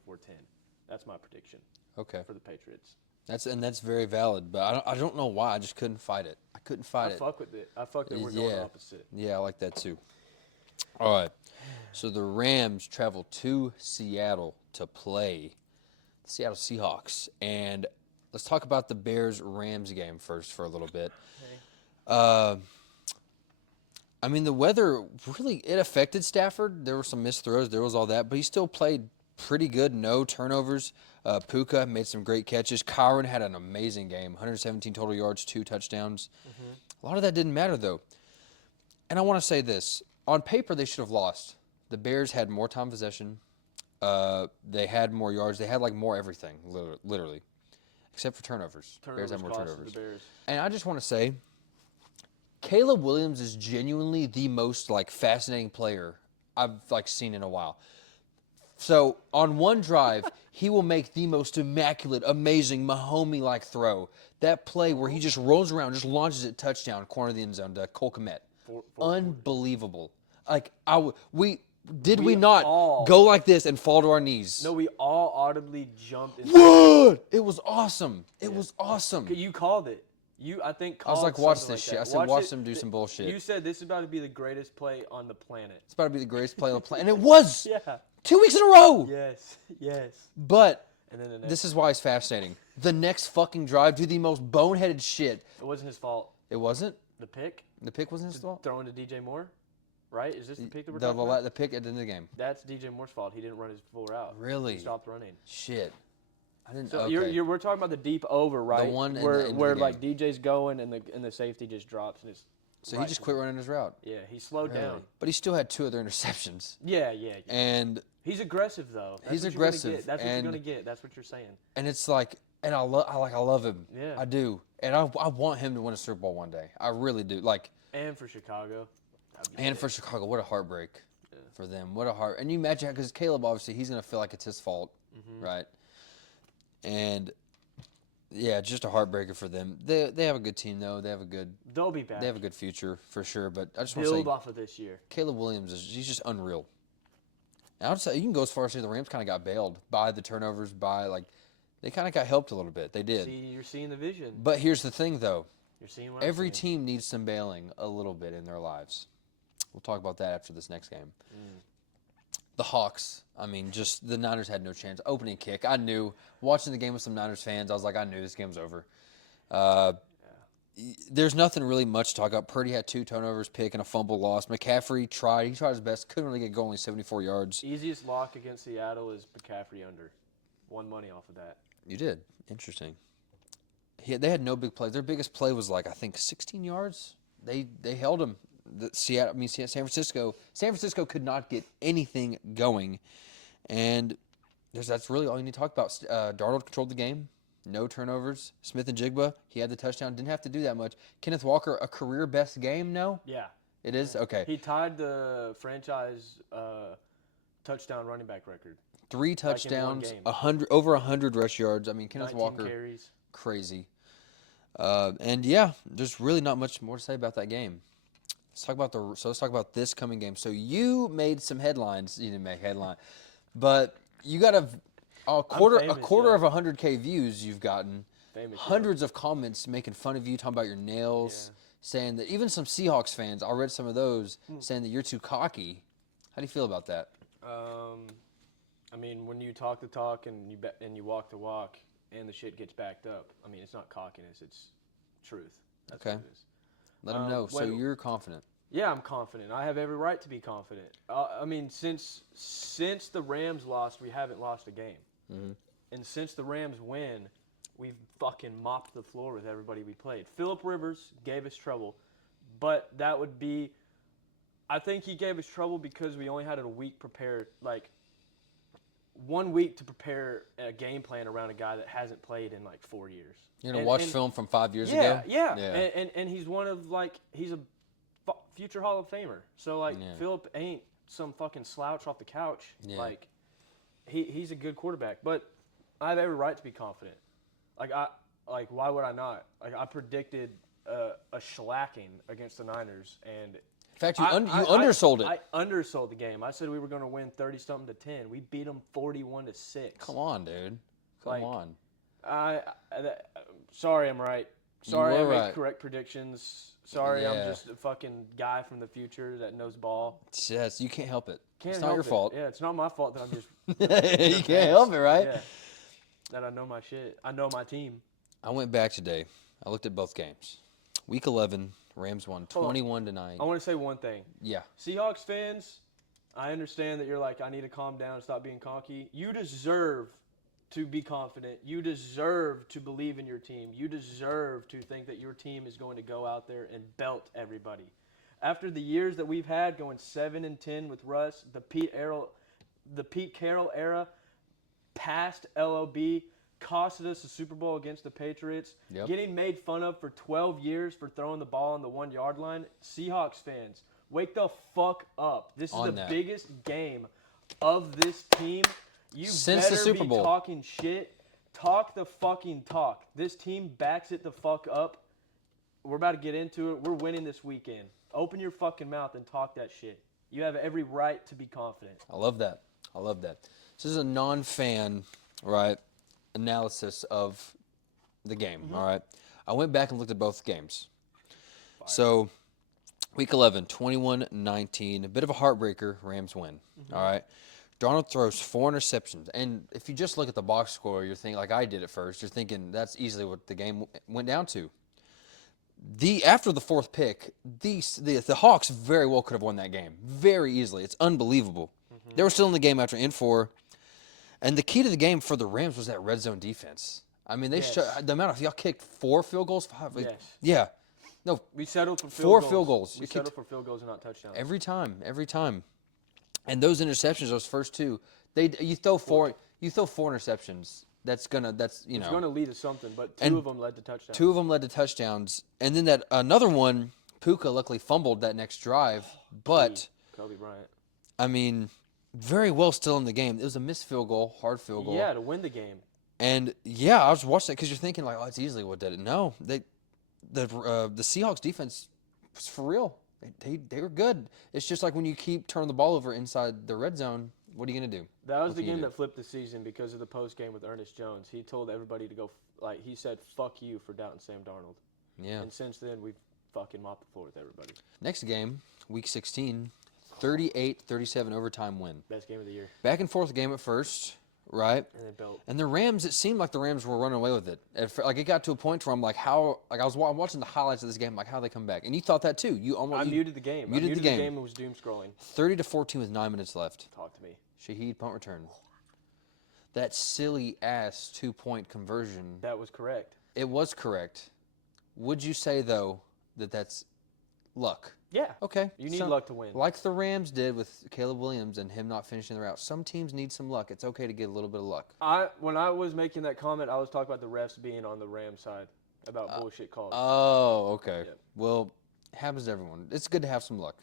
That's my prediction. Okay. For the Patriots. That's very valid, but I don't know why. I just couldn't fight it. I couldn't fight it. I fuck with it. I fuck that we're going opposite. Yeah, I like that too. All right. So the Rams travel to Seattle to play the Seattle Seahawks. And let's talk about the Bears-Rams game first for a little bit. Okay. I mean, the weather really, it affected Stafford. There were some missed throws. There was all that. But he still played pretty good. No turnovers. Puka made some great catches. Kyron had an amazing game. 117 total yards, 2 touchdowns. A lot of that didn't matter, though. And I want to say this. On paper, they should have lost. The Bears had more time possession. They had more yards. They had, like, more everything, literally. Except for turnovers. Bears had more turnovers. And I just want to say, Caleb Williams is genuinely the most, like, fascinating player I've, like, seen in a while. So, on one drive, he will make the most immaculate, amazing, Mahomes-like throw. That play where he just rolls around, just launches it touchdown, corner of the end zone to Cole Kmet. Unbelievable. Like, we not go like this and fall to our knees? No, we all audibly jumped. What? It was awesome. It was awesome. You called it. I think I was like, watch this shit. I said, watch them do some bullshit. You said this is about to be the greatest play on the planet. It's about to be the greatest play on the planet. And it was. Yeah. 2 weeks in a row. Yes. But this is why it's fascinating. The next fucking drive, do the most boneheaded shit. It wasn't his fault. It wasn't? The pick? The pick wasn't his fault? Throwing to DJ Moore? Right? Is this the pick that we're talking about? The pick at the end of the game. That's DJ Moore's fault. He didn't run his full route. Really? He stopped running. Shit. I didn't. So okay. we're talking about the deep over, right? The one where like DJ's going and the safety just drops and it's. So he just quit running his route. Yeah, he slowed down. But he still had 2 other interceptions. Yeah. And he's aggressive though. He's aggressive. That's what you're gonna get. That's what you're saying. And it's like, and I love him. Yeah. I do. And I want him to win a Super Bowl one day. I really do. Like. And for Chicago. And for Chicago, what a heartbreak for them. What a heart. And you imagine, because Caleb, obviously, he's going to feel like it's his fault, right? And, yeah, just a heartbreaker for them. They have a good team, though. They'll be back. They have a good future, for sure. But I just want to say, build off of this year. Caleb Williams, he's just unreal. And I would say, you can go as far as say the Rams kind of got bailed by the turnovers, they kind of got helped a little bit. They did. See, you're seeing the vision. But here's the thing, though. You're seeing what Every team needs some bailing a little bit in their lives. We'll talk about that after this next game. The Hawks, I mean, just the Niners had no chance. Opening kick, I knew. Watching the game with some Niners fans, I was like, I knew this game was over. There's nothing really much to talk about. Purdy had 2 turnovers, pick, and a fumble loss. McCaffrey tried. He tried his best. Couldn't really get going, only 74 yards. Easiest lock against Seattle is McCaffrey under. Won money off of that. You did. Interesting. They had no big plays. Their biggest play was like, I think, 16 yards. They held him. San Francisco could not get anything going, and that's really all you need to talk about. Darnold controlled the game, no turnovers. Smith and Jigba, he had the touchdown, didn't have to do that much. Kenneth Walker, a career best game, no? Yeah, it is. Okay, he tied the franchise touchdown running back record. 3 touchdowns, over 100 rush yards. I mean, Kenneth Walker, carries. Crazy. And yeah, there's really not much more to say about that game. Let's talk about this coming game. So you made some headlines. You didn't make headline, but you got a quarter of 100K views. You've gotten hundreds of comments making fun of you, talking about your nails, saying that even some Seahawks fans. I read some of those saying that you're too cocky. How do you feel about that? I mean, when you talk the talk and you walk the walk, and the shit gets backed up. I mean, it's not cockiness; it's truth. That's what it is. Let them know. So you're confident. Yeah, I'm confident. I have every right to be confident. I mean, since the Rams lost, we haven't lost a game. And since the Rams win, we've fucking mopped the floor with everybody we played. Phillip Rivers gave us trouble, but that would be – I think he gave us trouble because we only had a week prepared, like 1 week to prepare a game plan around a guy that hasn't played in like 4 years. You're going to watch film from 5 years ago? Yeah. And he's one of like – he's a future Hall of Famer. So like Phillip ain't some fucking slouch off the couch. Yeah. Like he's a good quarterback, but I have every right to be confident. Why would I not? Like I predicted a shellacking against the Niners, and In fact, you undersold it. I undersold the game. I said we were going to win 30-something to 10. We beat them 41-6. Come on, dude. Come on. Sorry, I'm right. Sorry, I make right. correct predictions. Sorry, I'm Yeah. just a fucking guy from the future that knows ball. Yes, you can't help it. Can't It's not help your it. fault. Yeah, it's not my fault that I'm just. You can't help it, right? Yeah. That I know my shit. I know my team. I went back today. I looked at both games. Week 11, Rams won 21-9. I want to say one thing. Yeah. Seahawks fans, I understand that you're like, I need to calm down and stop being cocky. You deserve to be confident. You deserve to believe in your team. You deserve to think that your team is going to go out there and belt everybody. After the years that we've had going 7-10 with Russ, the Pete Carroll era, past LOB, costed us a Super Bowl against the Patriots, getting made fun of for 12 years for throwing the ball on the 1 yard line. Seahawks fans, wake the fuck up. This is the biggest game of this team. You Since better the Super Bowl. be talking shit. Talk the fucking talk. This team backs it the fuck up. We're about to get into it. We're winning this weekend. Open your fucking mouth and talk that shit. You have every right to be confident. I love that. This is a non-fan, right, analysis of the game, all right? I went back and looked at both games. Fire. So, Week 11, 21-19, a bit of a heartbreaker, Rams win, all right? Darnold throws 4 interceptions, and if you just look at the box score, you're thinking, like I did at first, you're thinking that's easily what the game went down to. After the 4th pick, the Hawks very well could have won that game very easily. It's unbelievable. They were still in the game after N4, and the key to the game for the Rams was that red zone defense. I mean, the amount of y'all kicked 4 field goals, 5. Yes. Yeah, no, we settled for 4 field goals. We settled for field goals and not touchdowns every time. And those interceptions, those first 2, you throw 4 interceptions. It's gonna lead to something, but 2 of them led to touchdowns. 2 of them led to touchdowns, and then that another one, Puka luckily fumbled that next drive, but Kobe Bryant. I mean, very well still in the game. It was a missed field goal, hard field goal. Yeah, to win the game. And I was watching it because you're thinking like, oh, it's easily what did it. No, the Seahawks defense was for real. They were good. It's just like when you keep turning the ball over inside the red zone. What are you going to do? That was the game that flipped the season because of the post game with Ernest Jones. He told everybody to go, he said, fuck you for doubting Sam Darnold. Yeah. And since then, we've fucking mopped the floor with everybody. Next game, Week 16, 38-37 overtime win. Best game of the year. Back and forth game at first, right? And then belt. And the Rams, it seemed like the Rams were running away with it. It got to a point where I'm like, I was watching the highlights of this game, like how they come back. And you thought that too. I muted the game. Muted the game and was doom scrolling. 30-14 with 9 minutes left. Talk to me. Shaheed punt return. That silly ass 2-point conversion. That was correct. It was correct. Would you say though that that's luck? Yeah. Okay. You need luck to win. Like the Rams did with Caleb Williams and him not finishing the route. Some teams need some luck. It's okay to get a little bit of luck. When I was making that comment, I was talking about the refs being on the Rams side about bullshit calls. Oh, okay. Yep. Well, it happens to everyone. It's good to have some luck.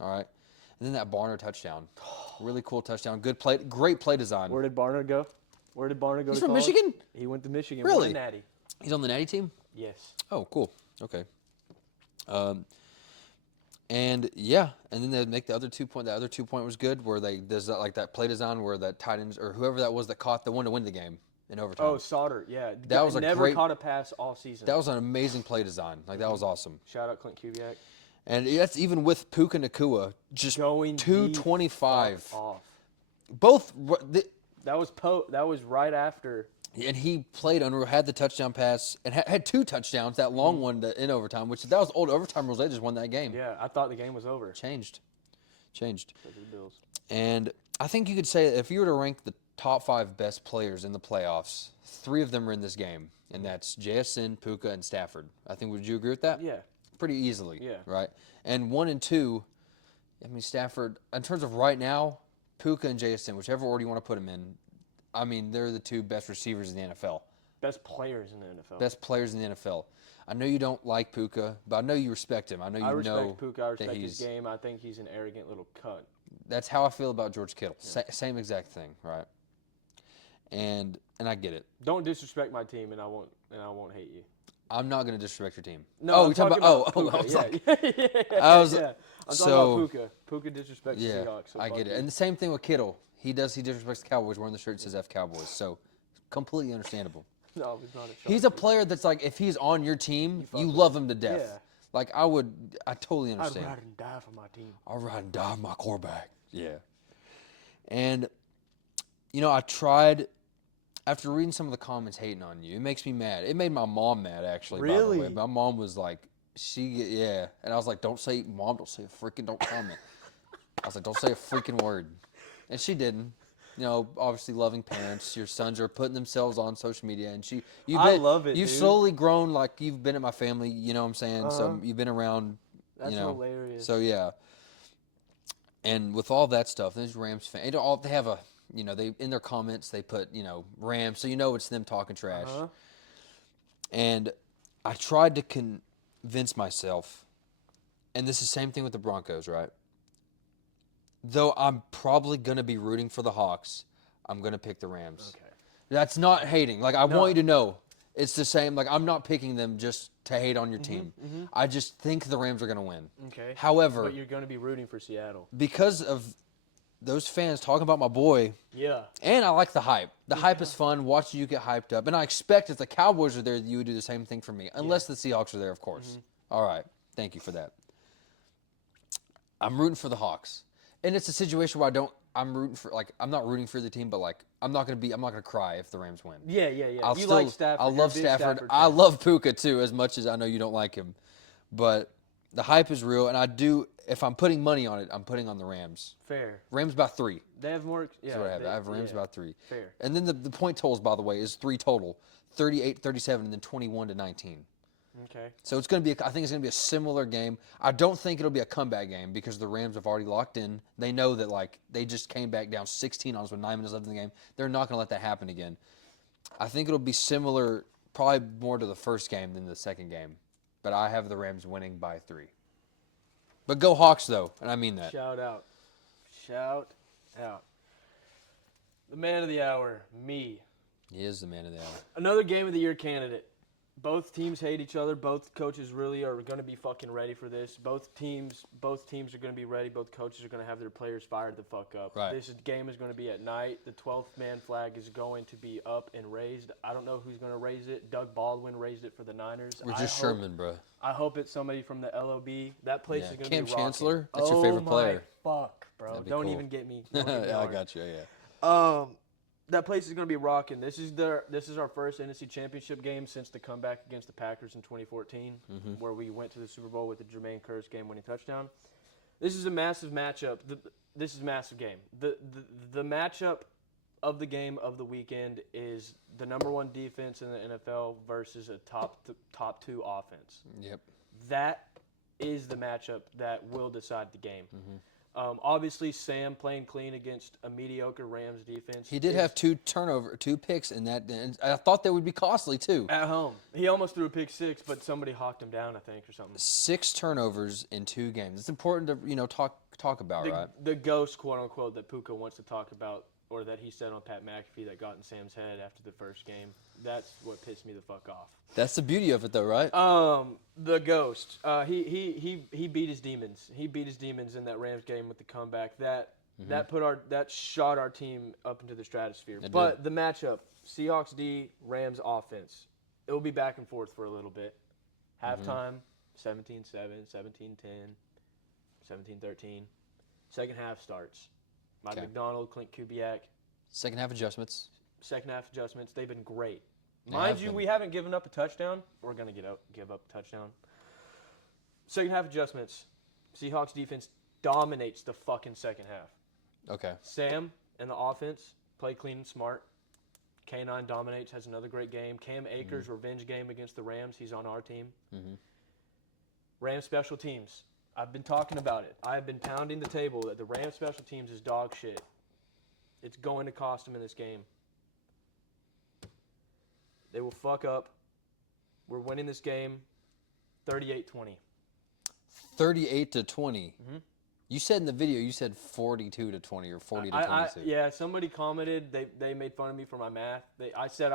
All right. And then that Barner touchdown. Really cool touchdown. Good play. Great play design. Where did Barner go? He's from Michigan? He went to Michigan. Really? Won the Natty. He's on the Natty team? Yes. Oh, cool. Okay. And then they make the other 2-point. That other 2-point was good, where there's that play design where that tight ends or whoever that was that caught the one to win the game in overtime. Oh, Sauter, yeah. That was never caught a pass all season. That was an amazing play design. That was awesome. Shout out Clint Kubiak. And that's even with Puka Nacua just going 225 off. Both. That was right after. And he played unreal, had the touchdown pass, and had 2 touchdowns. That long one in overtime, which that was old overtime rules. They just won that game. Yeah, I thought the game was over. Changed. Bills. And I think you could say if you were to rank the top 5 best players in the playoffs, 3 of them are in this game, and that's JSN, Puka, and Stafford. I think, would you agree with that? Yeah. Pretty easily. Yeah. Right? And 1 and 2, I mean, Stafford, in terms of right now, Puka and JSN, whichever order you want to put them in, I mean, they're the 2 best receivers in the NFL. Best players in the NFL. Best players in the NFL. I know you don't like Puka, but I know you respect him. I respect Puka. I respect his game. I think he's an arrogant little cunt. That's how I feel about George Kittle. Yeah. Same exact thing, right? and I get it. Don't disrespect my team, and I won't hate you. I'm not going to disrespect your team. No, I'm you're talking about I Puka. was Yeah, like, I was I'm talking so about Puka. Puka disrespects the yeah, Seahawks. So I fuck get it. you. And the same thing with Kittle. He disrespects the Cowboys wearing the shirt that says F Cowboys. So completely understandable. No, he's not a shark. He's a player that's like, if he's on your team, fuck you with love him to death. Yeah. Like I totally I'd understand. rather die for my team. I'll ride and die with my quarterback. Yeah. And, I tried, after reading some of the comments hating on you, it makes me mad. It made my mom mad, actually, by the way. Really? My mom was like, yeah. And I was like, don't say don't comment. I was like, don't say a freaking word. And she didn't. Obviously loving parents. Your sons are putting themselves on social media, and I love it, You've dude. slowly grown, like you've been in my family. You know what I'm saying? So you've been around. That's hilarious. So yeah. And with all that stuff, these Rams fans, they have a, they in their comments they put, Rams, so it's them talking trash. And I tried to convince myself, and this is the same thing with the Broncos, right? Though I'm probably going to be rooting for the Hawks, I'm going to pick the Rams. Okay. That's not hating. Like, I want you to know, it's the same. Like, I'm not picking them just to hate on your team. I just think the Rams are going to win. Okay. However, but you're going to be rooting for Seattle. Because of those fans talking about my boy. Yeah. And I like the hype. The hype is fun, watching you get hyped up. And I expect if the Cowboys are there, you would do the same thing for me. Unless the Seahawks are there, of course. All right. Thank you for that. I'm rooting for the Hawks. And it's a situation where I'm not rooting for the team, but like I'm not gonna cry if the Rams win. Yeah. Like Stafford. I love Stafford. I love Puka too, as much as I know you don't like him. But the hype is real, and if I'm putting money on it, I'm putting on the Rams. Fair. Rams by 3. They have more. Yeah. That's what I have. I have Rams by 3. Fair. And then the point totals, by the way, is 3 total, 38-37, and then 21-19. Okay. So I think it's going to be a similar game. I don't think it'll be a comeback game because the Rams have already locked in. They know that they just came back down 16 on us with 9 minutes left in the game. They're not going to let that happen again. I think it'll be similar, probably more to the first game than the second game. But I have the Rams winning by 3. But go Hawks, though, and I mean that. Shout out. The man of the hour, me. He is the man of the hour. Another game of the year candidate. Both teams hate each other. Both coaches really are going to be fucking ready for this. Both teams are going to be ready. Both coaches are going to have their players fired the fuck up. Right. This game is going to be at night. The 12th man flag is going to be up and raised. I don't know who's going to raise it. Doug Baldwin raised it for the Niners. We're just Sherman, bro. I hope it's somebody from the LOB. That place is going to be Cam rocking. Chancellor? That's your favorite player. Fuck, bro. Don't cool. even get me. Yeah, I got you, yeah. That place is going to be rocking. This is our first NFC Championship game since the comeback against the Packers in 2014, where we went to the Super Bowl with the Jermaine Kearse game-winning touchdown. This is a massive matchup. This is a massive game. The matchup of the game of the weekend is the number 1 defense in the NFL versus a top 2 offense. Yep. That is the matchup that will decide the game. Obviously, Sam playing clean against a mediocre Rams defense. He did have 2 picks in that. And I thought they would be costly, too. At home. He almost threw a pick 6, but somebody hawked him down, I think, or something. 6 turnovers in 2 games. It's important to, talk about, right? The ghost, quote-unquote, that Puka wants to talk about, or that he said on Pat McAfee that got in Sam's head after the first game. That's what pissed me the fuck off. That's the beauty of it, though, right? The ghost. He beat his demons. He beat his demons in that Rams game with the comeback. That shot our team up into the stratosphere. But the matchup, Seahawks D, Rams offense. It will be back and forth for a little bit. Halftime, 17-7, 17-10, 17-13. Second half starts. Mike McDonald, Clint Kubiak. Second half adjustments. They've been great. Mind you, we haven't given up a touchdown. We're going to give up a touchdown. Second half adjustments. Seahawks defense dominates the fucking second half. Okay. Sam and the offense play clean and smart. K9 dominates, has another great game. Cam Akers' revenge game against the Rams. He's on our team. Rams special teams. I've been talking about it. I've been pounding the table that the Rams special teams is dog shit. It's going to cost them in this game. They will fuck up. We're winning this game 38-20. 38-20. You said in the video, you said 42-20 or 40-22. Yeah, somebody commented. They made fun of me for my math. I said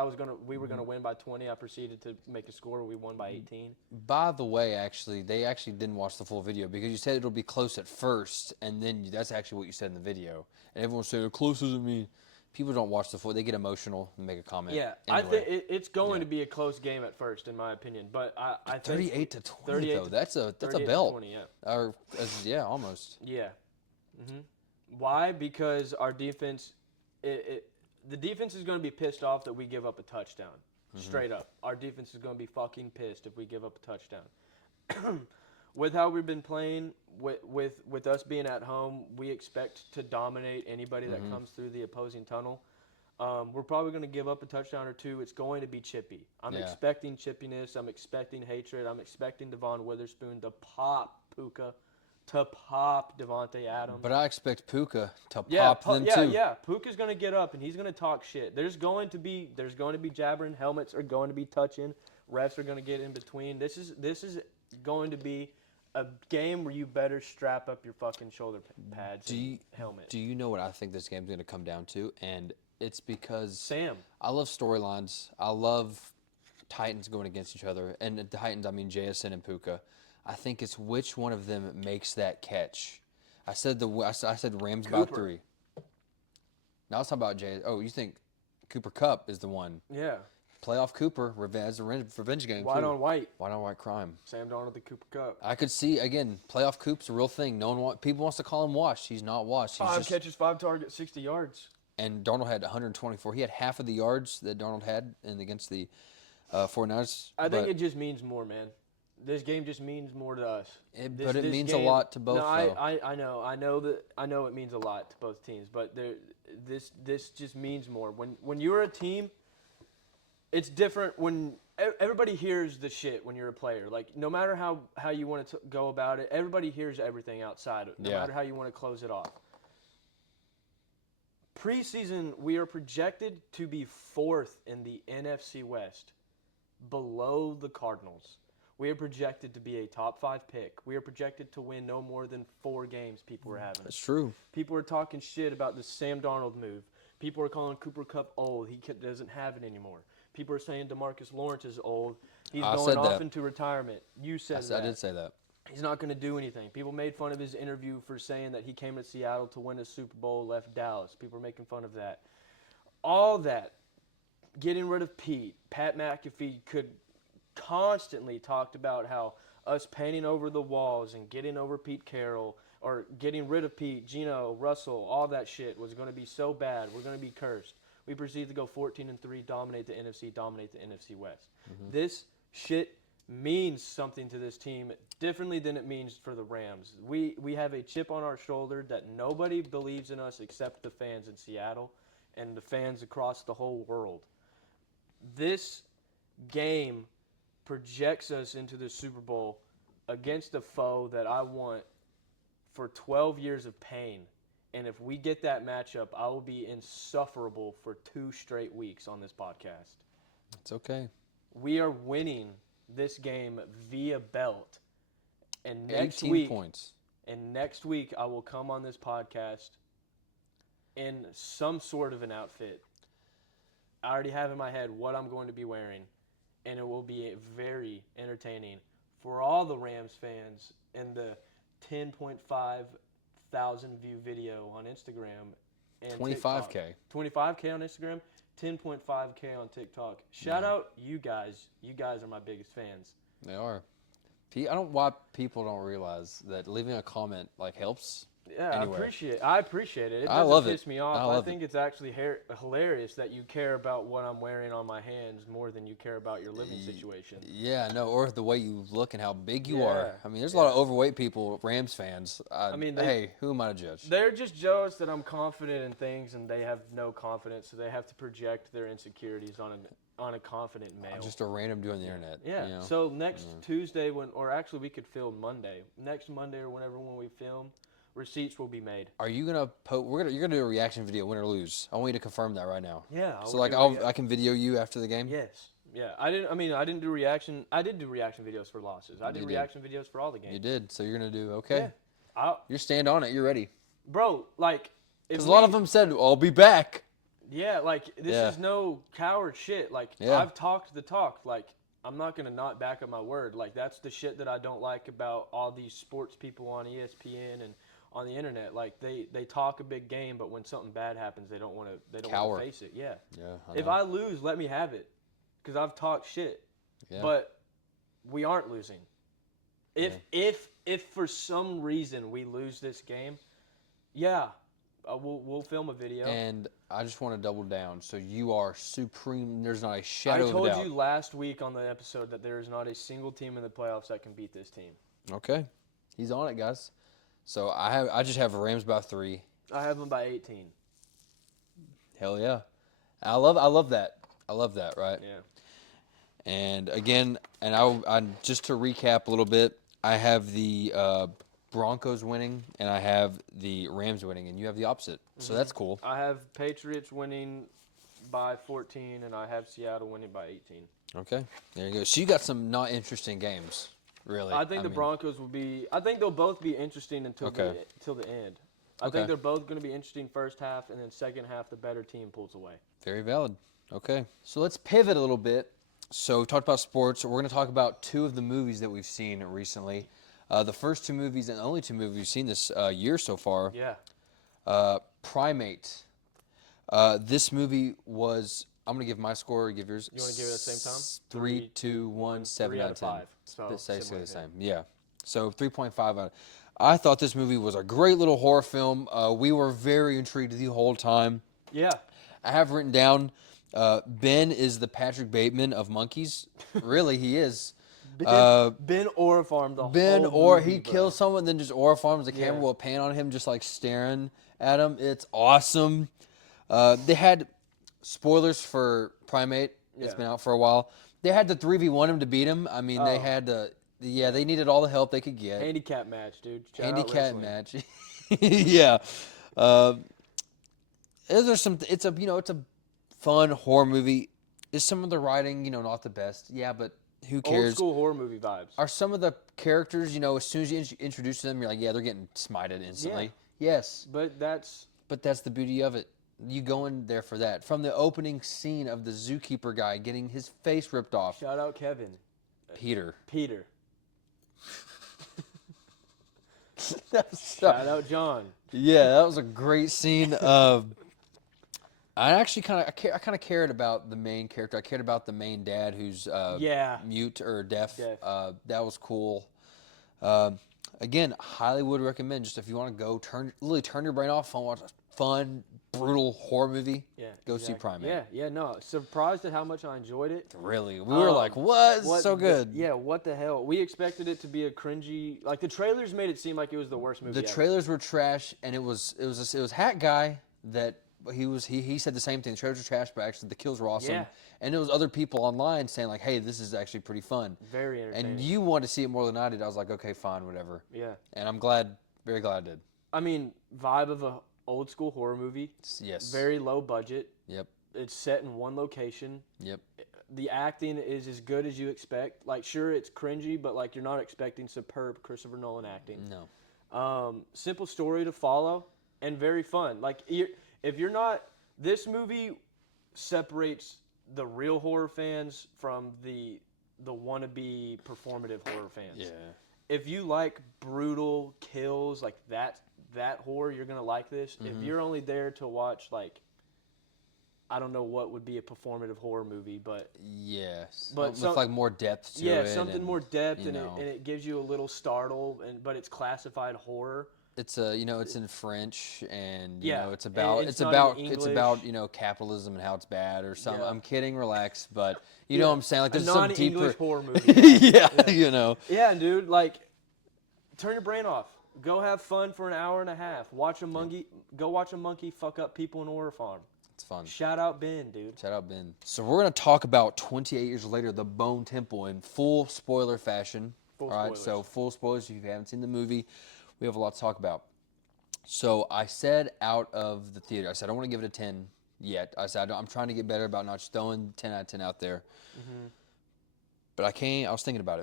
we were gonna win by 20. I proceeded to make a score. We won by 18. By the way, actually, they actually didn't watch the full video because you said it'll be close at first, and then that's actually what you said in the video. And everyone's saying, close doesn't mean. People don't watch the full. They get emotional and make a comment. Yeah, anyway. I think it's going to be a close game at first, in my opinion. But I think 38-20 though. That's a belt. 20, yeah. Or yeah, almost. Yeah. Why? Because our defense, the defense is going to be pissed off that we give up a touchdown. Straight up, our defense is going to be fucking pissed if we give up a touchdown. With how we've been playing, with us being at home, we expect to dominate anybody that comes through the opposing tunnel. We're probably going to give up a touchdown or two. It's going to be chippy. I'm expecting chippiness. I'm expecting hatred. I'm expecting Devon Witherspoon to pop Puka, to pop Devontae Adams. But I expect Puka to pop them too. Yeah. Puka's going to get up and he's going to talk shit. There's going to be jabbering. Helmets are going to be touching. Refs are going to get in between. This is going to be a game where you better strap up your fucking shoulder pads and helmet. Do you know what I think this game's going to come down to? And it's because Sam. I love storylines. I love Titans going against each other. And the Titans, I mean JSN and Puka. I think it's which one of them makes that catch. I said Rams by 3. Now let's talk about Jay. Oh, you think Cooper Kupp is the one? Yeah. Playoff Cooper, revenge game. White on white. White on white crime. Sam Darnold, the Cooper Kupp. I could see, again, playoff Coop's a real thing. People wants to call him washed. He's not washed. He's 5 catches, 5 targets, 60 yards. And Darnold had 124. He had half of the yards that Darnold had against the 49ers. I think it just means more, man. This game just means more to us. But it means a lot to both. No, I know. I know it means a lot to both teams. But this just means more. When you're a team, it's different when everybody hears the shit when you're a player. Like, no matter how you want to go about it, everybody hears everything outside. No matter how you want to close it off. Preseason, we are projected to be 4th in the NFC West, below the Cardinals. We are projected to be a top 5 pick. We are projected to win no more than 4 games people were having. That's true. People are talking shit about the Sam Darnold move. People are calling Cooper Kupp old. He doesn't have it anymore. People are saying DeMarcus Lawrence is old. He's going off into retirement. You said that. I did say that. He's not going to do anything. People made fun of his interview for saying that he came to Seattle to win a Super Bowl, left Dallas. People are making fun of that. All that, getting rid of Pete. Pat McAfee could constantly talked about how us painting over the walls and getting over Pete Carroll or getting rid of Pete, Geno, Russell, all that shit was going to be so bad. We're going to be cursed. We proceeded to go 14-3, dominate the NFC West. This shit means something to this team differently than it means for the Rams. We have a chip on our shoulder that nobody believes in us except the fans in Seattle and the fans across the whole world. This game projects us into the Super Bowl against a foe that I want for 12 years of pain. And if we get that matchup, I will be insufferable for 2 straight weeks on this podcast. It's okay. We are winning this game via belt. And next 18 week, points. And next week, I will come on this podcast in some sort of an outfit. I already have in my head what I'm going to be wearing. And it will be very entertaining for all the Rams fans and the 10.5 thousand view video on Instagram and 25K. TikTok. 25K on Instagram, 10.5K on TikTok. Shout out you guys. You guys are my biggest fans. They are. I don't why people don't realize that leaving a comment helps. Yeah, anywhere. I appreciate it. It I doesn't love piss it. me off. I I love think it's actually hilarious that you care about what I'm wearing on my hands more than you care about your living situation. Yeah, no, or the way you look and how big you Yeah. are. I mean, there's a lot of overweight people, Rams fans. Hey, who am I to judge? They're just jealous that I'm confident in things and they have no confidence, so they have to project their insecurities on a confident male. Just a random dude on the internet. Yeah. You know? So next Tuesday, or actually we could film Monday. Next Monday or whenever when we film, receipts will be made. Are you gonna you're gonna do a reaction video, win or lose? I want you to confirm that right now. Yeah. So I can video you after the game. Yes. Yeah. I didn't do reaction. I did do reaction videos for losses. I did reaction videos for all the games. You did. So you're gonna do okay. Yeah. You're stand on it. You're ready. Bro, like, Because a lot of them said, I'll be back. Yeah, like, this is no coward shit. Like, I've talked the talk. Like, I'm not going to not back up my word. Like, that's the shit that I don't like about all these sports people on ESPN and on the internet. Like, they talk a big game, but when something bad happens, they don't want to face it. Yeah. If I lose, let me have it, because I've talked shit. Yeah. But we aren't losing. If for some reason we lose this game, we'll film a video. And I just want to double down. So you are supreme. There's not a shadow of doubt. I told you last week on the episode that there is not a single team in the playoffs that can beat this team. Okay. He's on it, guys. So I just have Rams by 3. I have them by 18. Hell yeah. I love that. I love that, right? Yeah. And again, I just to recap a little bit, I have the Broncos winning, and I have the Rams winning, and you have the opposite. So that's cool. I have Patriots winning by 14, and I have Seattle winning by 18. Okay, there you go. So you got some not interesting games, really. I think the Broncos will be. I think they'll both be interesting until the end. I think they're both going to be interesting first half, and then second half, the better team pulls away. Very valid. Okay, so let's pivot a little bit. So we talked about sports. We're going to talk about 2 of the movies that we've seen recently. The first 2 movies and the only 2 movies we've seen this year so far. Yeah. Primate. This movie was. I'm going to give my score. Give yours. You want to give it at the same time? 3, 2, 1, 7 out of 10. 5. So basically the same. Yeah. So 3.5 out. I thought this movie was a great little horror film. We were very intrigued the whole time. Yeah. I have written down. Ben is the Patrick Bateman of monkeys. Really, he is. Ben Orifarm the whole movie, he kills someone, then just Orifarms. The camera will pan on him, just like staring at him. It's awesome. They had spoilers for Primate. It's been out for a while. They had to 3v1 him to beat him. I mean, they had to. Yeah, they needed all the help they could get. Handicap match, dude. Handicap match. Yeah. It's a fun horror movie. Is some of the writing, not the best? Yeah, but who cares? Old school horror movie vibes. Are some of the characters, as soon as you introduce them, you're like, yeah, they're getting smited instantly. Yeah. Yes. But that's the beauty of it. You go in there for that. From the opening scene of the zookeeper guy getting his face ripped off. Shout out Kevin. Peter. Shout out John. Yeah, that was a great scene. I actually kind of cared about the main character. I cared about the main dad who's mute or deaf. That was cool. Again, highly would recommend, just if you want to go turn your brain off and watch a fun, brutal horror movie. Yeah, go see Primate. No, surprised at how much I enjoyed it. Really, we were like, "What? It's so good." What the hell? We expected it to be a cringy. Like the trailers made it seem like it was the worst movie. The trailers were trash, and it was Hat Guy that. He said the same thing. The trailers were trash, but actually the kills were awesome. Yeah. And there was other people online saying like, "Hey, this is actually pretty fun." Very entertaining. And you wanted to see it more than I did. I was like, "Okay, fine, whatever." Yeah. And I'm very glad I did. I mean, vibe of a old school horror movie. Yes. Very low budget. Yep. It's set in one location. Yep. The acting is as good as you expect. Like, sure, it's cringy, but like you're not expecting superb Christopher Nolan acting. No. Simple story to follow and very fun. Like, if you're not. This movie separates the real horror fans from the wannabe performative horror fans. Yeah. If you like brutal kills, like that horror, you're gonna like this. Mm-hmm. If you're only there to watch, like, I don't know what would be a performative horror movie, but with like more depth to it. Yeah, something more depth, and it gives you a little startle, but it's classified horror. It's it's in French, and it's it's about capitalism and how it's bad or something. Yeah. I'm kidding, relax, but you know what I'm saying, like there's some deeper horror movie. Yeah, dude, like turn your brain off. Go have fun for an hour and a half. Watch a monkey. Go watch a monkey fuck up people in Orifarm. It's fun. Shout out Ben, dude. Shout out Ben. So we're gonna talk about 28 years later, the Bone Temple in full spoiler fashion. All right, so full spoilers if you haven't seen the movie. We have a lot to talk about. So I said out of the theater, I said I don't want to give it a 10 yet. I said I'm trying to get better about not just throwing 10 out of 10 out there. Mm-hmm. But I was thinking about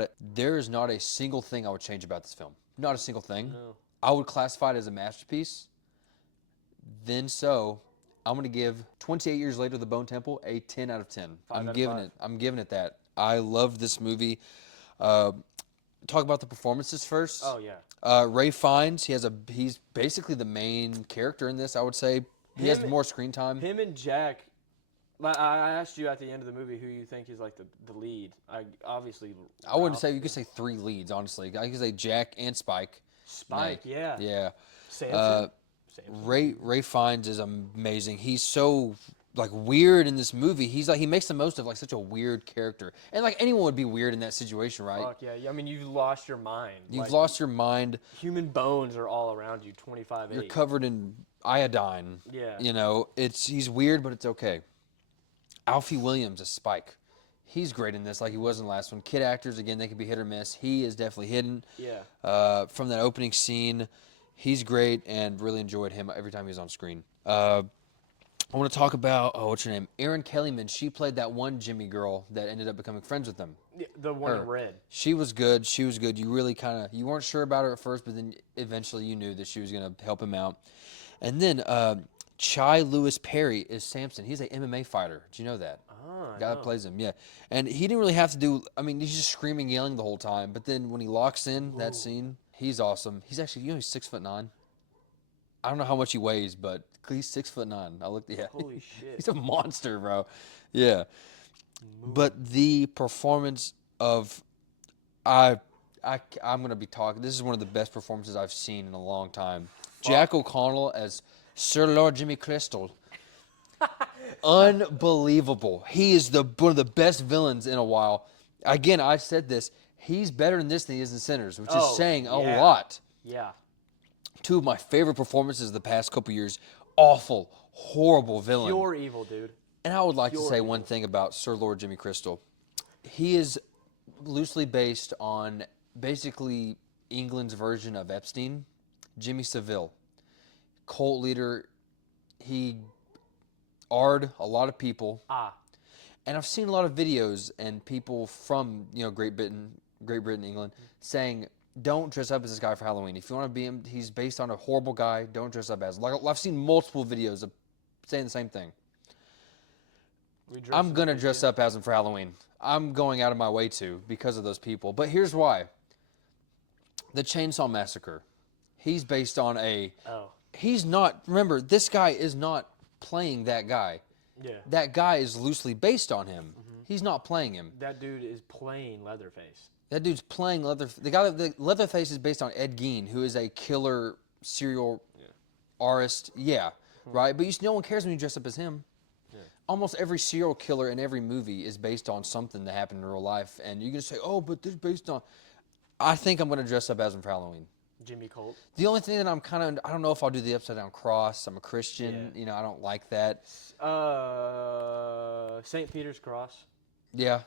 it. There is not a single thing I would change about this film. Not a single thing. No. I would classify it as a masterpiece. Then I'm going to give 28 Years Later, The Bone Temple a 10 out of 10. I'm giving it that. I loved this movie. Talk about the performances first. Oh yeah. Ray Fiennes, he's basically the main character in this. I would say he has more screen time. Him and Jack. I asked you at the end of the movie who you think is like the lead. I wouldn't say you could say 3 leads. Honestly, I could say Jack and Spike. Spike, yeah. Yeah. Samson. Ray Fiennes is amazing. He's so like weird in this movie. He makes the most of like such a weird character, and like anyone would be weird in that situation, right? Fuck yeah. I mean, you've lost your mind. You've lost your mind. Human bones are all around you. 25/8. You're covered in iodine. Yeah. You know, he's weird, but it's okay. Alfie Williams as Spike. He's great in this, like he was in the last one. Kid actors, again, they can be hit or miss. He is definitely hidden. Yeah. From that opening scene, he's great, and really enjoyed him every time he was on screen. I want to talk about, what's her name? Erin Kellyman. She played that one Jimmy girl that ended up becoming friends with them. Yeah, the one in red. She was good. You really you weren't sure about her at first, but then eventually you knew that she was going to help him out. And then Chai Lewis Perry is Samson. He's an MMA fighter. Do you know that? Oh, Guy that plays him, yeah. And he didn't really have to do, he's just screaming, yelling the whole time. But then when he locks in that scene, he's awesome. He's actually, he's 6'9". I don't know how much he weighs, but he's 6'9". I looked, yeah. Holy shit. He's a monster, bro. Yeah. But the performance of, I'm going to be talking, this is one of the best performances I've seen in a long time. Jack O'Connell as Sir Lord Jimmy Crystal. Unbelievable. He is one of the best villains in a while. Again, I said this. He's better in this than he is in Sinners, which is saying a lot. Yeah. 2 of my favorite performances of the past couple years. Awful, horrible villain. Pure evil, dude. And I would like to say one thing about Sir Lord Jimmy Crystal. He is loosely based on basically England's version of Epstein, Jimmy Savile. Cult leader. He arred a lot of people. And I've seen a lot of videos and people from, Great Britain, England, saying, don't dress up as this guy for Halloween. If you want to be him, he's based on a horrible guy. Don't dress up as him. Like, I've seen multiple videos of saying the same thing. I'm going to dress up as him for Halloween. I'm going out of my way to because of those people. But here's why. The Chainsaw Massacre. He's based on he's not, remember, this guy is not playing that guy. Yeah. That guy is loosely based on him. He's not playing him. That dude is playing Leatherface. That dude's playing the Leatherface is based on Ed Gein, who is a killer serial artist. Yeah, right. But no one cares when you dress up as him. Yeah. Almost every serial killer in every movie is based on something that happened in real life, and you can say, "Oh, but this is based on." I think I'm going to dress up as him for Halloween. Jimmy Colt. The only thing that I don't know if I'll do the upside down cross. I'm a Christian. Yeah. I don't like that. St. Peter's Cross. Yeah.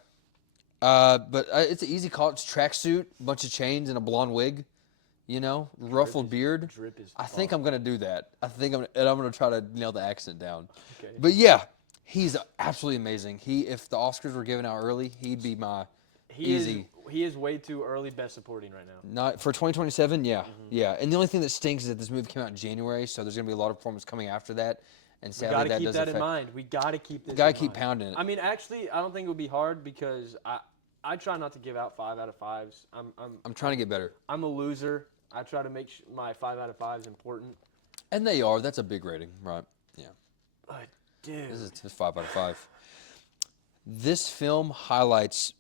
But it's an easy call. It's tracksuit, bunch of chains, and a blonde wig. Ruffled beard. Drip is I think I'm gonna do that. I'm gonna try to nail the accent down. Okay. But yeah, he's absolutely amazing. If the Oscars were given out early, he'd be my easy. He is way too early best supporting right now. Not for 2027. Yeah, yeah. And the only thing that stinks is that this movie came out in January, so there's gonna be a lot of performances coming after that. And sadly, we gotta keep that in mind. We gotta keep this. Gotta keep pounding it. I mean, actually, I don't think it would be hard because I try not to give out 5 out of 5s. I'm trying to get better. I'm a loser. I try to make my 5 out of 5s important. And they are. That's a big rating, right? Yeah. But dude, This is 5 out of 5. This film highlights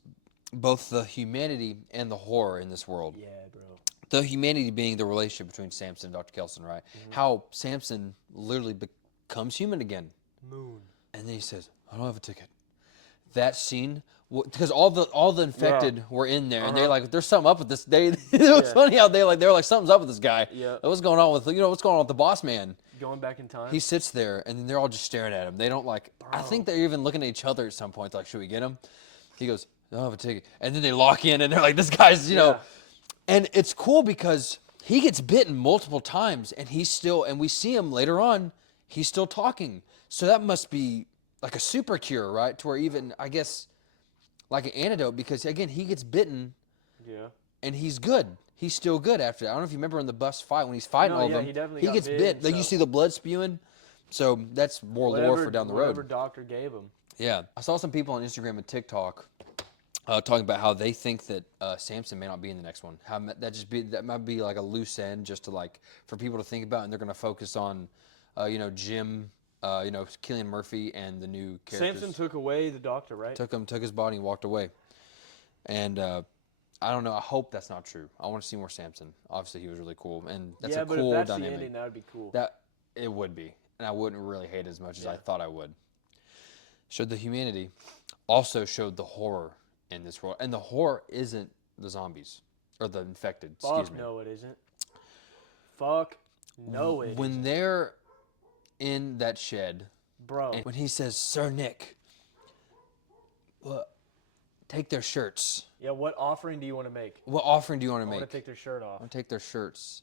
both the humanity and the horror in this world. Yeah, bro. The humanity being the relationship between Samson and Dr. Kelson, right? How Samson literally becomes human again. Moon. And then he says, I don't have a ticket. That scene, because all the infected were in there, and they're like, there's something up with this. It was funny how they were like, something's up with this guy. Yeah. What's going on with what's going on with the boss man? Going back in time. He sits there, and then they're all just staring at him. They don't like. Bro. I think they're even looking at each other at some point. Like, should we get him? He goes, I don't have a ticket. And then they lock in, and they're like, this guy's, And it's cool because he gets bitten multiple times, and and we see him later on, he's still talking. So that must be like a super cure, right? To where even, I guess, like an antidote, because again, he gets bitten, and he's good. he's still good after that. I don't know if you remember in the bus fight when he's fighting No, all yeah, of them. he definitely He got gets bit, bit. and Like you so- see the blood spewing. So that's more lore for down the road. Whatever doctor gave him. Yeah, I saw some people on Instagram and TikTok talking about how they think that Samson may not be in the next one. How that might be like a loose end, just to like for people to think about, and they're going to focus on, Jim, Cillian Murphy, and the new characters. Samson took away the doctor, right? Took his body and walked away. And I don't know. I hope that's not true. I want to see more Samson. Obviously, he was really cool, and that's a but cool if that's dynamic. the ending, that would be cool. That it would be, and I wouldn't really hate it as much as I thought I would. Showed the humanity, also showed the horror in this world, and the horror isn't the zombies or the infected. Excuse me. No, it isn't. Fuck no, it When isn't. they're in that shed, Bro. and when he says, "Sir Nick, take their shirts. Yeah, what offering do you want to make? What offering do you want to I make? want to take their shirt off. I want to take their shirts."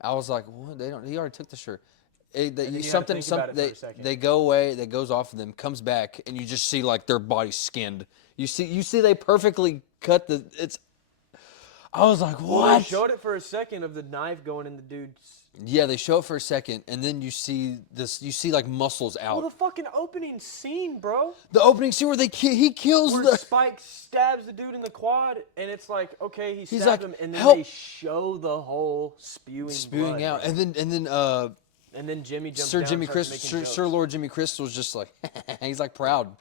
I was like, "What? They don't. He already took the shirt." then you had to think about it for a second. They go away. That goes off of them. Comes back, and you just see like their body skinned. You see they perfectly cut the. It's. I was like, Well, what? they showed it for a second of the knife going in the dude's. Yeah, they show it for a second, and then you see this. You see like muscles out. Well, the fucking opening scene, bro. The opening scene where he kills Where the. Spike stabs the dude in the quad, and it's like, okay, he stabbed like, him, and then "Help." they show the whole spewing blood, out, bro. and then Jimmy jumps Sir down Jimmy and starts making Sir jokes. Lord Jimmy Crystal's just like he's like proud.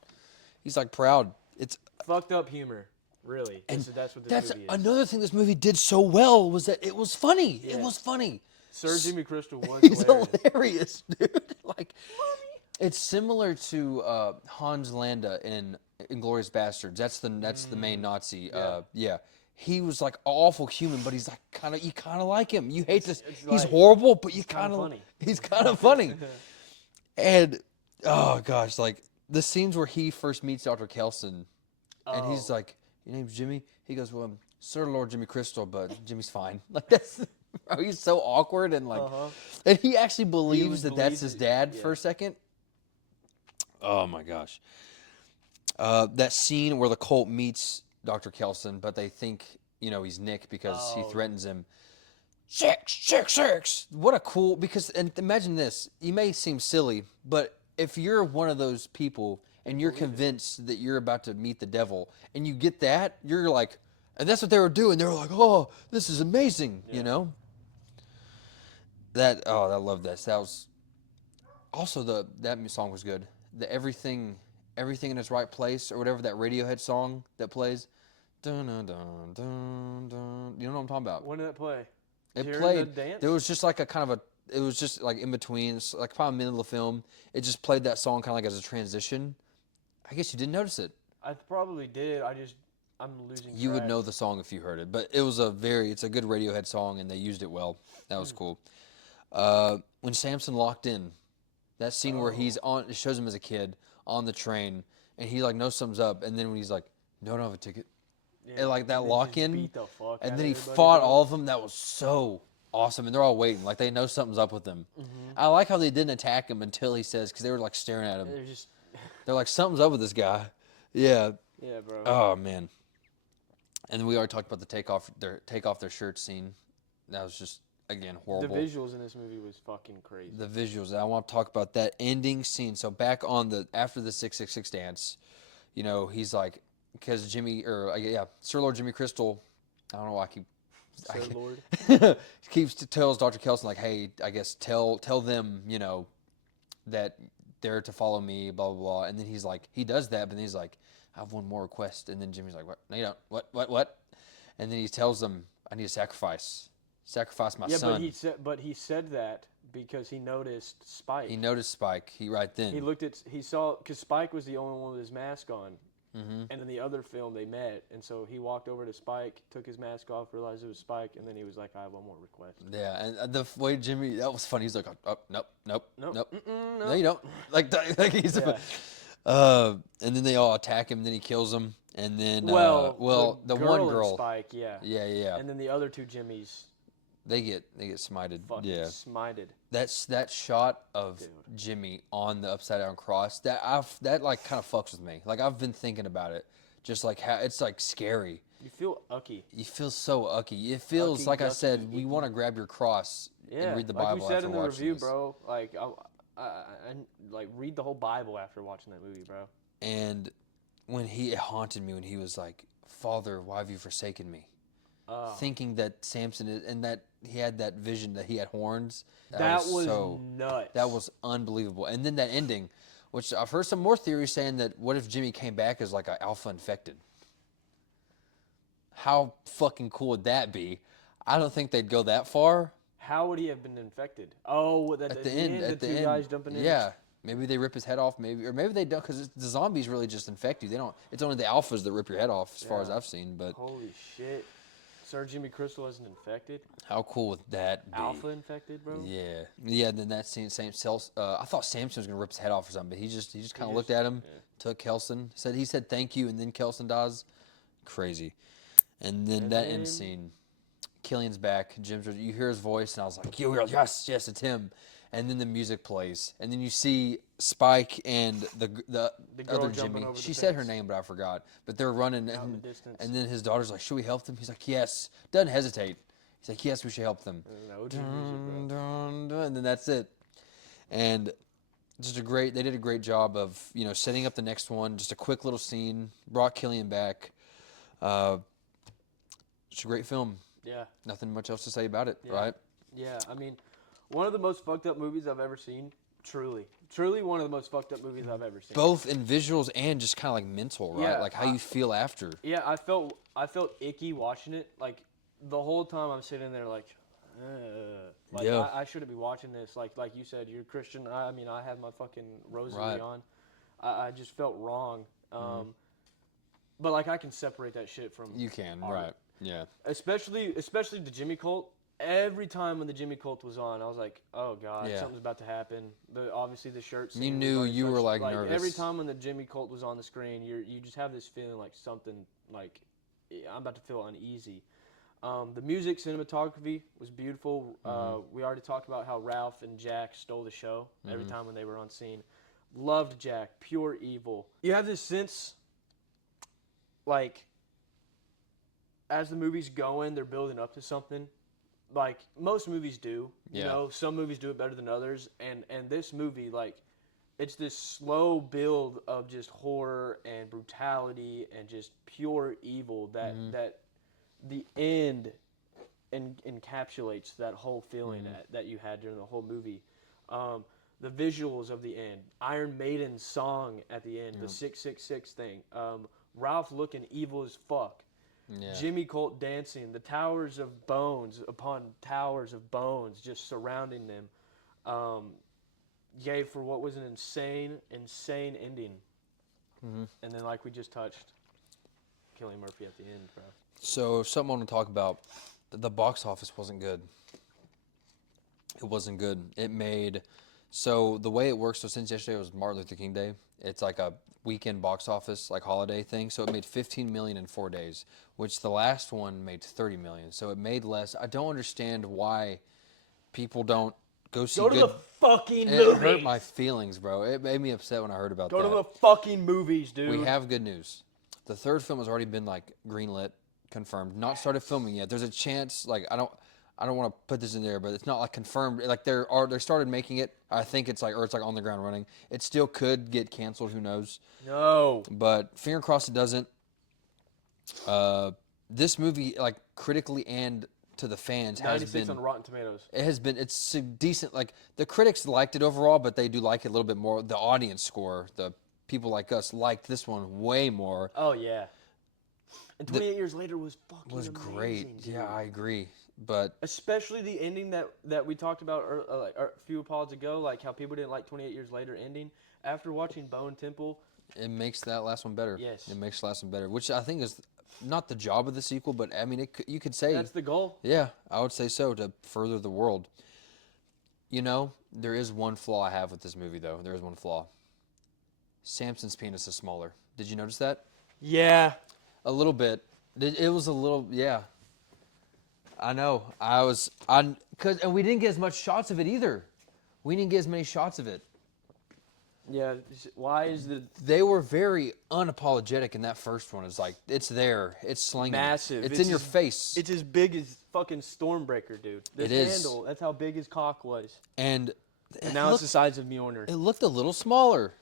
He's like proud. It's Fucked up humor, really. That's what this that's movie is. another thing this movie did so well was that it was funny. Yeah. It was funny. Sir Jimmy Crystal was He's hilarious. hilarious, dude. Like it's similar to Hans Landa in Inglourious Bastards. That's the main Nazi. Yeah. He was like awful human, but he's like you kind of like him. You hate this. He's like- horrible, but you kinda kind of funny. he's kind of funny. And oh gosh, like the scenes where he first meets Dr. Kelson, and he's like, "Your name's Jimmy." He goes, "Well, I'm Sir Lord Jimmy Crystal, but Jimmy's fine." Like that's. Bro, he's so awkward and like, and he actually believes that that's his dad for a second. Oh my gosh, that scene where the cult meets Dr. Kelson, but they think he's Nick because he threatens him. 666. What a cool and imagine this. You may seem silly, but if you're one of those people and you're convinced that you're about to meet the devil, and you get that, you're like. And that's what they were doing. They were like, "Oh, this is amazing," I love this. That was also that song was good. The everything in its right place or whatever that Radiohead song that plays. Dun dun dun dun dun. You know what I'm talking about? When did it play? It During played. the dance? There was just like it was just like in between. It's like probably middle of the film. It just played that song kind of like as a transition. I guess you didn't notice it. I probably did. I'm losing. You would track. know the song if you heard it, but it's a good Radiohead song, and they used it well. That was cool. When Samson locked in, that scene where he's on, it shows him as a kid on the train, and he like knows something's up, and then when he's like, "No, I don't have a ticket," and like that and then lock just in, beat the fuck and out then of he everybody, fought bro. all of them. That was so awesome, and they're all waiting, like they know something's up with them. I like how they didn't attack him until he says, because they were like staring at him. They're just. They're like, something's up with this guy. Yeah. Yeah, bro. Oh man. And then we already talked about the take off their shirt scene. That was just again horrible. The visuals in this movie was fucking crazy. The visuals. I want to talk about that ending scene. So back on after the 666 dance, he's like, because Sir Lord Jimmy Crystal. I don't know why I keep. Sir Lord. tells Dr. Kelson like, hey, I guess tell them that they're to follow me, blah blah blah. And then he's like, he does that, but then he's like, I have one more request. And then Jimmy's like, what? No, you don't. What? And then he tells them, I need a sacrifice my son. Yeah, but he said that because he noticed Spike. He noticed Spike. He saw because Spike was the only one with his mask on. Mm-hmm. And in the other film, they met, and so he walked over to Spike, took his mask off, realized it was Spike, and then he was like, "I have one more request." Yeah, and the way Jimmy, that was funny. He's like, "Oh, nope, No, no, you don't." Like he's, Yeah. And then they all attack him. Then he kills them, and then the girl one girl, and Spike, yeah, yeah, and then the other two Jimmys they get smited. fucking Yeah, smited. that shot of Jimmy on the upside down cross that like kind of fucks with me. Like I've been thinking about it, just like how it's like scary. You feel ucky. You feel so ucky. It feels Ucky, like I yucky, said. We icky. want to grab your cross and read the like Bible we said after in the watching review, this. bro. Like I like read the whole Bible after watching that movie, bro. And it haunted me when he was like, "Father, why have you forsaken me?" Thinking that Samson is, and that he had that vision that he had horns. That was nuts. That was unbelievable. And then that ending, which I've heard some more theories saying that what if Jimmy came back as like an alpha infected? How fucking cool would that be? I don't think they'd go that far. How would he have been infected? Oh, at the end, the two guys jumping in. Yeah. Maybe they rip his head off, or maybe they don't, because the zombies really just infect you. They don't. It's only the alphas that rip your head off, as far as I've seen. But holy shit, Sir Jimmy Crystal isn't infected. How cool would that be? Alpha infected, bro. Yeah, yeah. Then that scene, I thought Samson was gonna rip his head off or something, but he just kind of looked at him, took Kelson, he said thank you, and then Kelson dies. Crazy. And then that end scene, Killian's back. You hear his voice, and I was like, yes, it's him. And then the music plays, and then you see Spike and the other Jimmy. She said her name, but I forgot. But they're running, and then his daughter's like, "Should we help them?" He's like, "Yes." Doesn't hesitate. He's like, "Yes, we should help them." And then that's it. And they did a great job of setting up the next one. Just a quick little scene, brought Killian back. It's a great film. Yeah. Nothing much else to say about it, right? Yeah, I mean, one of the most fucked up movies I've ever seen. Truly one of the most fucked up movies I've ever seen. Both in visuals and just kind of like mental, right? Yeah, like how you feel after. Yeah, I felt icky watching it. Like the whole time I'm sitting there like I shouldn't be watching this. Like you said, you're Christian. I mean, I have my fucking rosary on. I just felt wrong. But like I can separate that shit from You can, art. right? Yeah. Especially the Jimmy Cult. Every time when the Jimmy Cult was on, I was like, "Oh God, something's about to happen." Obviously the shirt scene. You knew you were like nervous. Every time when the Jimmy Cult was on the screen, you just have this feeling like something like I'm about to feel uneasy. The music, cinematography was beautiful. We already talked about how Ralph and Jack stole the show every time when they were on scene. Loved Jack, pure evil. You have this sense, like, as the movie's going, they're building up to something. Like most movies do, you know, some movies do it better than others, and this movie, like, it's this slow build of just horror and brutality and just pure evil that the end encapsulates that whole feeling that you had during the whole movie. The visuals of the end, Iron Maiden's song at the end, the 666 thing, Ralph looking evil as fuck. Yeah. Jimmy Colt dancing, the towers of bones upon towers of bones just surrounding them, gave for what was an insane ending. And then, like we just touched, Cillian Murphy at the end, bro. So, something I want to talk about. The box office wasn't good. It wasn't good. So the way it works, so since yesterday was Martin Luther King Day, it's like a weekend box office, like holiday thing. So it made $15 million in 4 days, which the last one made $30 million. So it made less. I don't understand why people don't go see Go to the fucking movies. It hurt my feelings, bro. It made me upset when I heard about that. Go to the fucking movies, dude. We have good news. The third film has already been like greenlit, confirmed. Not started filming yet. There's a chance, like I don't want to put this in there, but it's not like confirmed. Like they started making it. I think it's like on the ground running. It still could get canceled. Who knows? No. But finger crossed it doesn't. This movie, like critically and to the fans, has 96 on Rotten Tomatoes. It's decent. Like the critics liked it overall, but they do like it a little bit more. The audience score, the people like us liked this one way more. Oh yeah. And 28 years later was fucking amazing, great. dude. Yeah, I agree. But especially the ending that we talked about a few pods ago, like how people didn't like 28 years later ending. After watching Bone Temple, it makes that last one better. Yes, it makes the last one better, which I think is not the job of the sequel, but I mean, you could say that's the goal. Yeah, I would say so, to further the world. You know, there is one flaw I have with this movie, though. There is one flaw. Samson's penis is smaller. Did you notice that? Yeah, a little bit. It was a little, yeah. I know. And we didn't get as much shots of it either. We didn't get as many shots of it. Yeah. Why is the They were very unapologetic in that first one. It's like, it's there. It's slinging. massive? It's in your face. It's as big as fucking Stormbreaker, dude. This It is. handle. That's how big his cock was. And And now it's the size of Mjolnir. it looked a little smaller.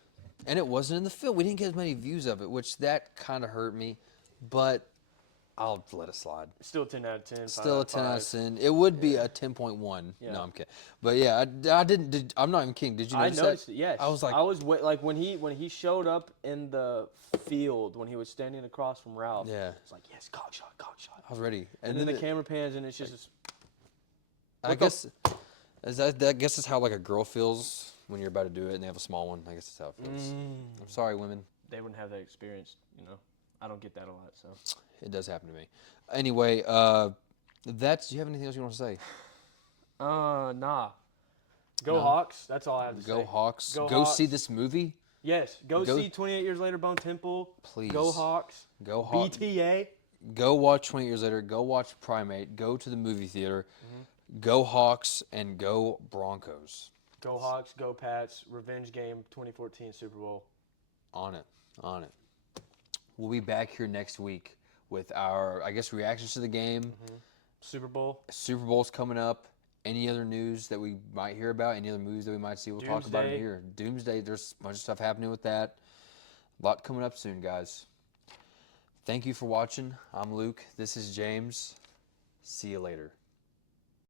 And it wasn't in the film. We didn't get as many views of it, which that kind of hurt me. But I'll let it slide. Still 10 out of 10. Still a 10 out of 10. It would be a 10.1. Yeah. No, I'm kidding. But yeah, I didn't. I'm not even kidding. Did you I notice noticed that? it. Yes. I was like, like when he showed up in the field when he was standing across from Ralph. yeah, It's like, yes, cock shot. I was ready. And then the camera pans and it's just. I guess I guess it's how like a girl feels when you're about to do it and they have a small one. I guess that's how it feels. I'm sorry, women. They wouldn't have that experience, you know. I don't get that a lot, so. It does happen to me. Anyway, that's. Do you have anything else you want to say? Nah. Go No? Hawks. That's all I have to say. Go Hawks. Go Go Hawks. see this movie. Yes. Go Go- see 28 Years Later Bone Temple. Please. Go Hawks. Go Hawks. BTA. Go watch 20 Years Later. Go watch Primate. Go to the movie theater. Go Hawks and go Broncos. Go Hawks. Go Pats. Revenge game 2014 Super Bowl. On it. On it. We'll be back here next week with our, I guess, reactions to the game. Super Bowl. Super Bowl's coming up. Any other news that we might hear about? Any other movies that we might see? We'll talk about it Doomsday. here. Doomsday. There's a bunch of stuff happening with that. A lot coming up soon, guys. Thank you for watching. I'm Luke. This is James. See you later.